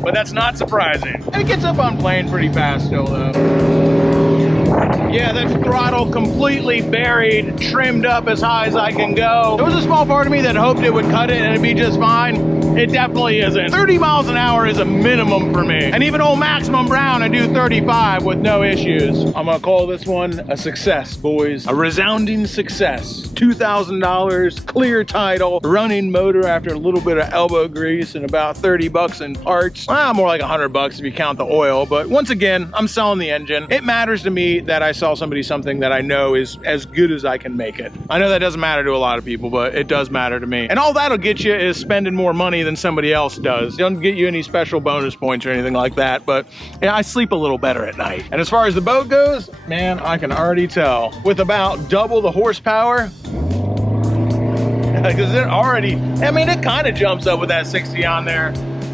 but that's not surprising. And it gets up on plane pretty fast still though. Yeah, that's throttle completely buried, trimmed up as high as I can go. There was a small part of me that hoped it would cut it and it'd be just fine. It definitely isn't. 30 miles an hour is a minimum for me. And even old maximum brown, I do 35 with no issues. I'm gonna call this one a success, boys. A resounding success. $2,000, clear title, running motor after a little bit of elbow grease and about 30 bucks in parts. Well, more like 100 bucks if you count the oil. But once again, I'm selling the engine. It matters to me that I sell somebody something that I know is as good as I can make it. I know that doesn't matter to a lot of people, but it does matter to me. And all that'll get you is spending more money than somebody else does. It doesn't get you any special bonus points or anything like that, but yeah, I sleep a little better at night. And as far as the boat goes, man, I can already tell. With about double the horsepower, because it already, I mean, it kind of jumps up with that 60 on there.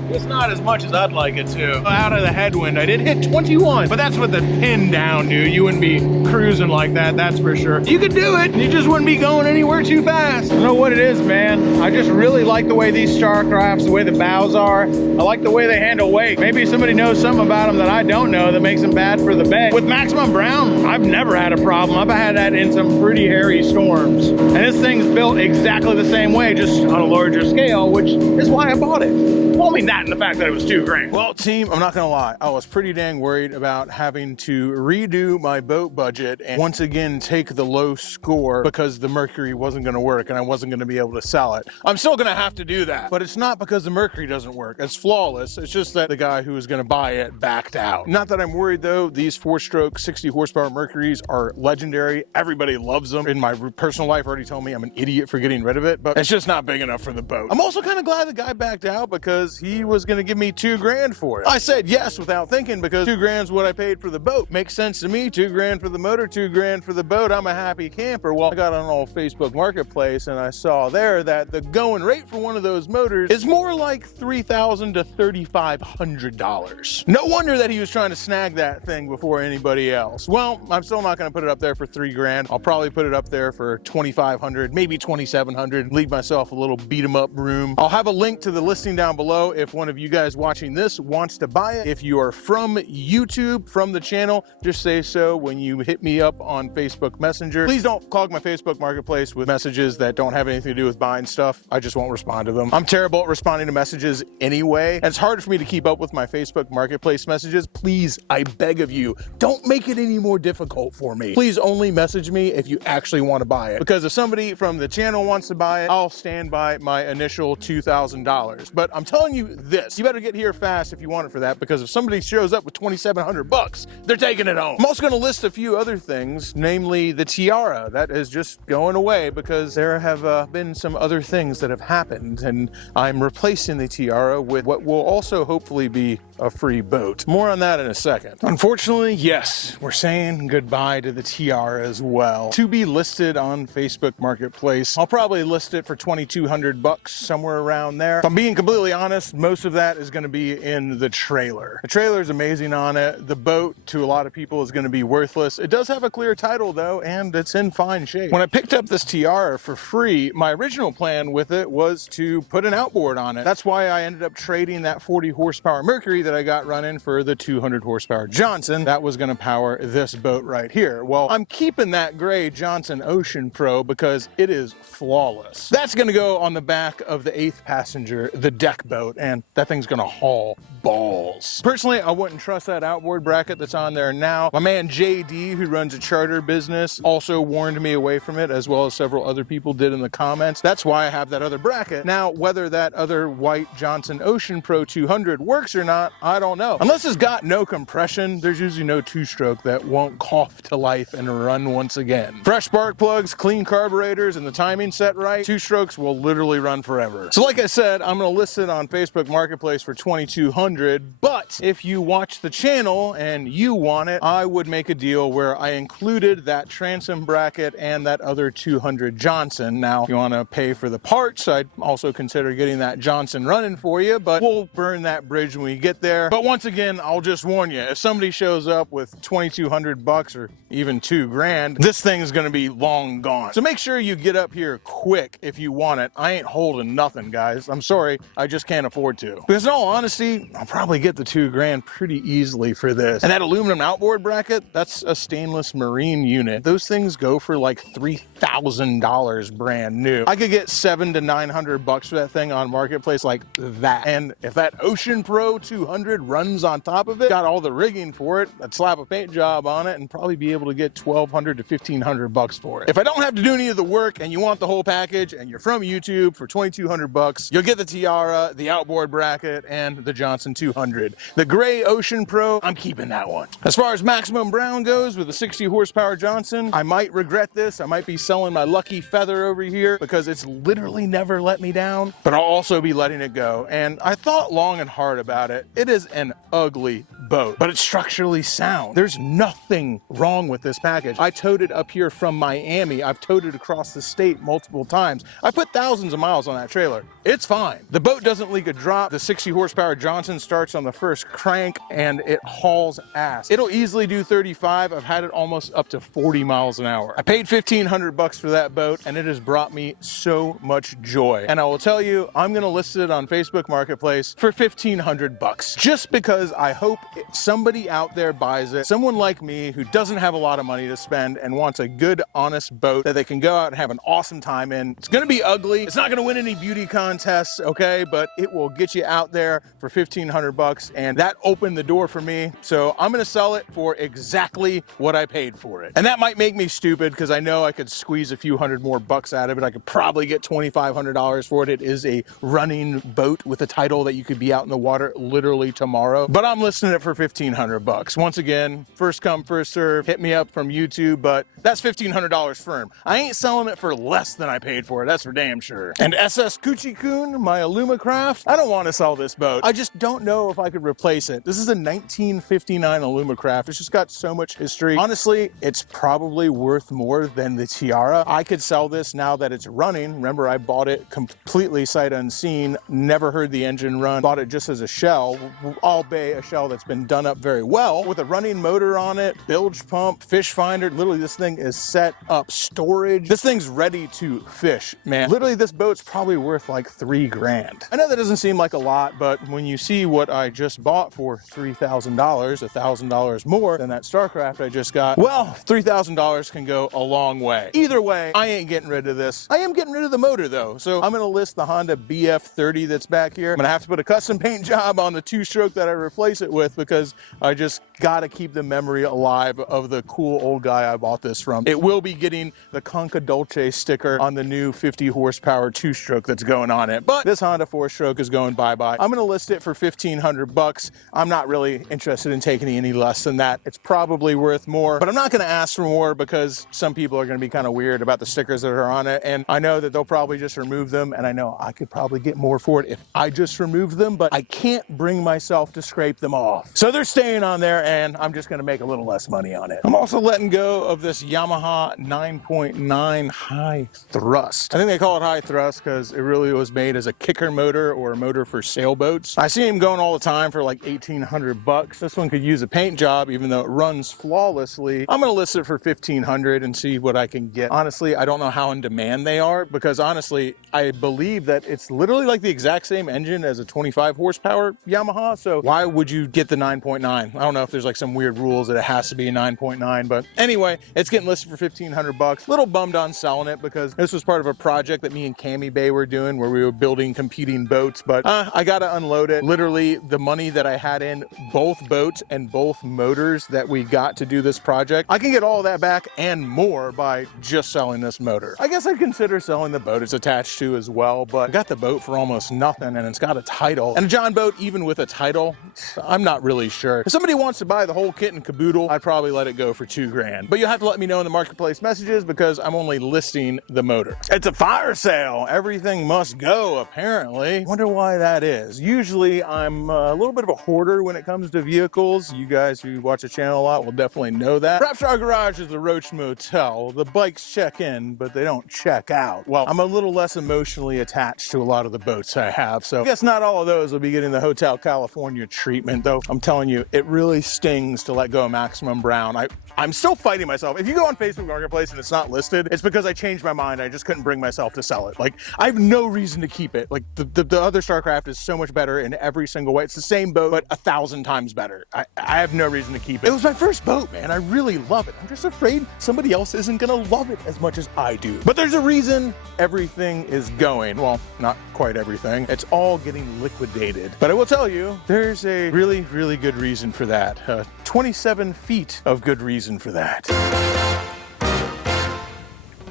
It's not as much as I'd like it to. Out of the headwind, I did hit 21, but that's with the pin down, dude. You wouldn't be cruising like that, that's for sure. You could do it, you just wouldn't be going anywhere too fast. I don't know what it is, man. I just really like the way these Starcrafts, the way the bows are. I like the way they handle weight. Maybe somebody knows something about them that I don't know that makes them bad for the bay. With maximum brown, I've never had a problem. I've had that in some pretty hairy storms. And this thing's built exactly the same way, just on a larger scale, which is why I bought it. Well, I mean, that and the fact that it was $2,000. Well, team, I'm not gonna lie. I was pretty dang worried about having to redo my boat budget and once again take the low score because the Mercury wasn't gonna work and I wasn't gonna be able to sell it. I'm still gonna have to do that, but it's not because the Mercury doesn't work. It's flawless. It's just that the guy who was gonna buy it backed out. Not that I'm worried though. These 4-stroke 60 horsepower Mercuries are legendary. Everybody loves them. In my personal life already told me I'm an idiot for getting rid of it, but it's just not big enough for the boat. I'm also kind of glad the guy backed out because he he was gonna give me $2,000 for it. I said yes without thinking, because $2,000 is what I paid for the boat. Makes sense to me. $2,000 for the motor, $2,000 for the boat. I'm a happy camper. Well, I got on old Facebook Marketplace and I saw there that the going rate for one of those motors is more like $3,000 to $3,500. No wonder that he was trying to snag that thing before anybody else. Well, I'm still not gonna put it up there for $3,000. I'll probably put it up there for $2,500, maybe $2,700. Leave myself a little beat 'em up room. I'll have a link to the listing down below if one of you guys watching this wants to buy it. If you are from YouTube, from the channel, just say so when you hit me up on Facebook Messenger. Please don't clog my Facebook Marketplace with messages that don't have anything to do with buying stuff. I just won't respond to them. I'm terrible at responding to messages anyway, and it's hard for me to keep up with my Facebook Marketplace messages. Please, I beg of you, don't make it any more difficult for me. Please only message me if you actually want to buy it, because if somebody from the channel wants to buy it, I'll stand by my initial $2,000. But I'm telling you this, you better get here fast if you want it for that, because if somebody shows up with $2,700, they're taking it home. I'm also going to list a few other things, namely the tiara. That is just going away because there have been some other things that have happened, and I'm replacing the tiara with what will also hopefully be a free boat. More on that in a second. Unfortunately, yes, we're saying goodbye to the tiara as well. To be listed on Facebook Marketplace. I'll probably list it for $2,200, somewhere around there. If I'm being completely honest, most of that is going to be in the trailer. The trailer is amazing on it. The boat, to a lot of people, is going to be worthless. It does have a clear title though, and it's in fine shape. When I picked up this tiara for free, my original plan with it was to put an outboard on it. That's why I ended up trading that 40 horsepower Mercury that I got running for the 200 horsepower Johnson that was going to power this boat right here. Well, I'm keeping that gray Johnson Ocean Pro because it is flawless. That's going to go on the back of the 8th passenger, the deck boat, and that thing's going to haul balls. Personally, I wouldn't trust that outboard bracket that's on there now. My man JD, who runs a charter business, also warned me away from it, as well as several other people did in the comments. That's why I have that other bracket. Now, whether that other white Johnson Ocean Pro 200 works or not, I don't know. Unless it's got no compression, there's usually no two-stroke that won't cough to life and run once again. Fresh spark plugs, clean carburetors, and the timing set right, two-strokes will literally run forever. So like I said, I'm going to list it on Facebook Marketplace for $2,200, but if you watch the channel and you want it, I would make a deal where I included that transom bracket and that other 200 Johnson. Now, if you want to pay for the parts, I'd also consider getting that Johnson running for you, but we'll burn that bridge when we get there. But once again, I'll just warn you, if somebody shows up with $2,200 or even $2,000, this thing is going to be long gone. So make sure you get up here quick if you want it. I ain't holding nothing, guys. I'm sorry, I just can't afford to. Because in all honesty, I'll probably get the $2,000 pretty easily for this. And that aluminum outboard bracket, that's a stainless marine unit. Those things go for like $3,000 brand new. I could get $700 to $900 for that thing on Marketplace like that. And if that Ocean Pro 200 runs on top of it, got all the rigging for it, I'd slap a paint job on it and probably be able to get $1,200 to $1,500 for it. If I don't have to do any of the work and you want the whole package and you're from YouTube, for $2,200, you'll get the tiara, the outboard bracket, and the Johnson 200. The gray Ocean Pro, I'm keeping that one. As far as maximum brown goes with the 60 horsepower Johnson, I might regret this. I might be selling my lucky feather over here because it's literally never let me down, but I'll also be letting it go. And I thought long and hard about it. It is an ugly boat, but it's structurally sound. There's nothing wrong with this package. I towed it up here from Miami. I've towed it across the state multiple times. I put thousands of miles on that trailer. It's fine. The boat doesn't leak a drop. The 60 horsepower Johnson starts on the first crank and it hauls ass. It'll easily do 35. I've had it almost up to 40 miles an hour. I paid $1,500 for that boat and it has brought me so much joy. And I will tell you, I'm gonna list it on Facebook Marketplace for $1,500 just because I hope somebody out there buys it. Someone like me who doesn't have a lot of money to spend and wants a good, honest boat that they can go out and have an awesome time in. It's gonna be ugly. It's not gonna win any beauty contests, okay? But it will get you out there for $1,500 and that opened the door for me. So I'm gonna sell it for exactly what I paid for it. And that might make me stupid because I know I could squeeze a few hundred more bucks out of it. I could probably get $2,500 for it. It is a running boat with a title that you could be out in the water literally tomorrow. But I'm listing it for 1,500 bucks. Once again, first come, first serve, hit me up from YouTube, but that's $1,500 firm. I ain't selling it for less than I paid for it, that's for damn sure. And SS Coochie-kun, my Alumacraft, I don't want to sell this boat. I just don't know if I could replace it. This is a 1959 Alumacraft. It's just got so much history. Honestly, it's probably worth more than the Tiara. I could sell this now that it's running. Remember, I bought it completely sight unseen, never heard the engine run, bought it just as a shell, albeit a shell that's been done up very well, with a running motor on it, bilge pump, fish finder. Literally, this thing is set up, storage. This thing's ready to fish, man. Literally, this boat's probably worth like 3 grand. I know that doesn't seem like a lot, but when you see what I just bought for $3,000, $1,000 more than that Starcraft I just got, well, $3,000 can go a long way. Either way, I ain't getting rid of this. I am getting rid of the motor though, so I'm gonna list the Honda BF30 that's back here. I'm gonna have to put a custom paint job on the 2-stroke that I replace it with because I just gotta keep the memory alive of the cool old guy I bought this from. It will be getting the Conca Dolce sticker on the new 50 horsepower 2-stroke that's going on it, but this Honda 4-stroke is going bye-bye. I'm gonna list it for 1,500 bucks. I'm not really interested in taking any less than that. It's probably worth more, but I'm not gonna ask for more because some people are gonna be kind of weird about the stickers that are on it, and I know that they'll probably just remove them, and I know I could probably get more for it if I just removed them, but I can't bring myself to scrape them off. So they're staying on there, and I'm just gonna make a little less money on it. I'm also letting go of this Yamaha 9.9 high thrust. I think they call it high thrust because it really was made as a kicker motor or a motor for sailboats. I see them going all the time for like 1,800 bucks. This one could use a paint job, even though it runs flawlessly. I'm gonna list it for 1,500 and see what I can get. Honestly, I don't know how in demand they are because honestly, I believe that it's literally like the exact same engine as a 25 horsepower Yamaha. So why would you get the 9.9? I don't know if there's like some weird rules that it has to be a 9.9, but anyway, it's getting listed for 1,500 bucks. Little bummed on selling it because this was part of a project that me and Cami Bay were doing where we were building competing boats, but I gotta unload it. Literally the money that I had in both boats and both motors that we got to do this project, I can get all that back and more by just selling this motor. I guess I'd consider selling the boat it's attached to as well, but I got the boat for almost nothing and it's got a title. And a John boat, even with a title, I'm not really sure. If somebody wants to buy the whole kit and caboodle, I'd probably let it go for 2 grand. But you'll have to let me know in the marketplace messages because I'm only listing the motor. It's a fire sale. Everything must go, apparently. Wonder why that is. Usually I'm a little bit of a hoarder when it comes to vehicles. You guys who watch the channel a lot will definitely know that. Perhaps our garage is the Roach Motel. The bikes check in, but they don't check out. Well, I'm a little less emotionally attached to a lot of the boats I have, so I guess not all of those will be getting the Hotel California treatment, though I'm telling you, it really stings to let go of Maximum Brown. I'm still fighting myself. If you go on Facebook Marketplace and it's not listed, it's because I changed my mind. I just couldn't bring myself to sell it. Like, I have no reason to keep it. Like, the other Starcraft is so much better in every single way. It's the same boat, but 1,000 times better. I have no reason to keep it. It was my first boat, man. I really love it. I'm just afraid somebody else isn't gonna love it as much as I do. But there's a reason everything is going. Well, not quite everything. It's all getting liquidated. But I will tell you, there's a really, really good reason for that. 27 feet of good reason for that.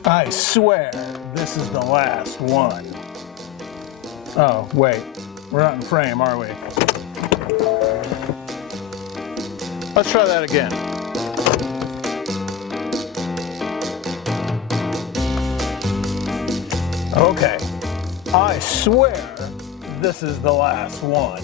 I swear this is the last one. Oh, wait. We're not in frame, are we? Let's try that again. Okay. I swear this is the last one.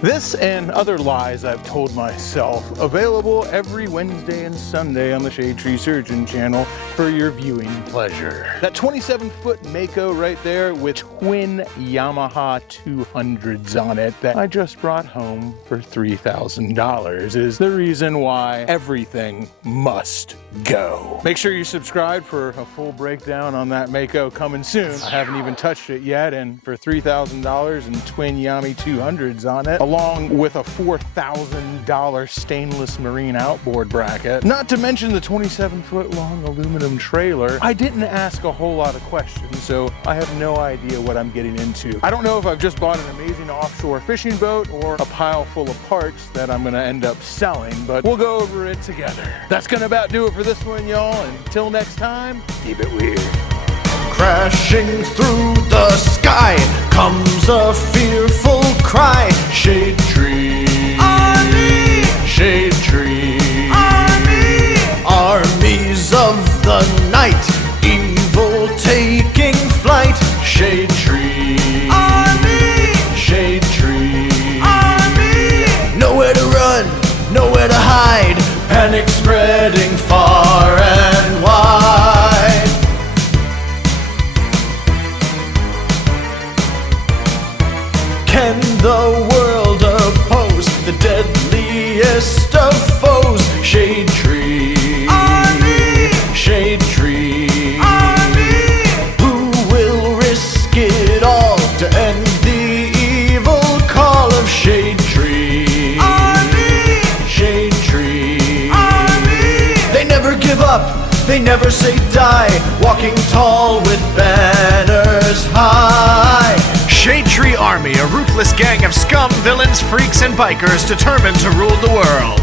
This and other lies I've told myself, available every Wednesday and Sunday on the Shade Tree Surgeon channel for your viewing pleasure. That 27-foot Mako right there with twin Yamaha 200s on it that I just brought home for $3,000 is the reason why everything must go. Make sure you subscribe for a full breakdown on that Mako coming soon. I haven't even touched it yet, and for $3,000 and twin Yami 200s on it, along with a $4,000 stainless marine outboard bracket, not to mention the 27-foot long aluminum trailer, I didn't ask a whole lot of questions, so I have no idea what I'm getting into. I don't know if I've just bought an amazing offshore fishing boat or a pile full of parts that I'm gonna end up selling, but we'll go over it together. That's gonna about do it for this one, y'all, and until next time, keep it weird. Crashing through the sky comes a fearful cry. Shade tree. Shade Tree Army. Shade Tree Army. Nowhere to run, nowhere to hide. Panic spreading far and wide. Can the world oppose the deadliest of foes? Shade Tree Army. Shade Tree Army. Who will risk it all to end the evil call of Shade Tree Army. Shade Tree Army. They never give up, they never say die, walking tall with banners high. Shade Tree Army, a ruthless gang of scum, villains, freaks, and bikers determined to rule the world.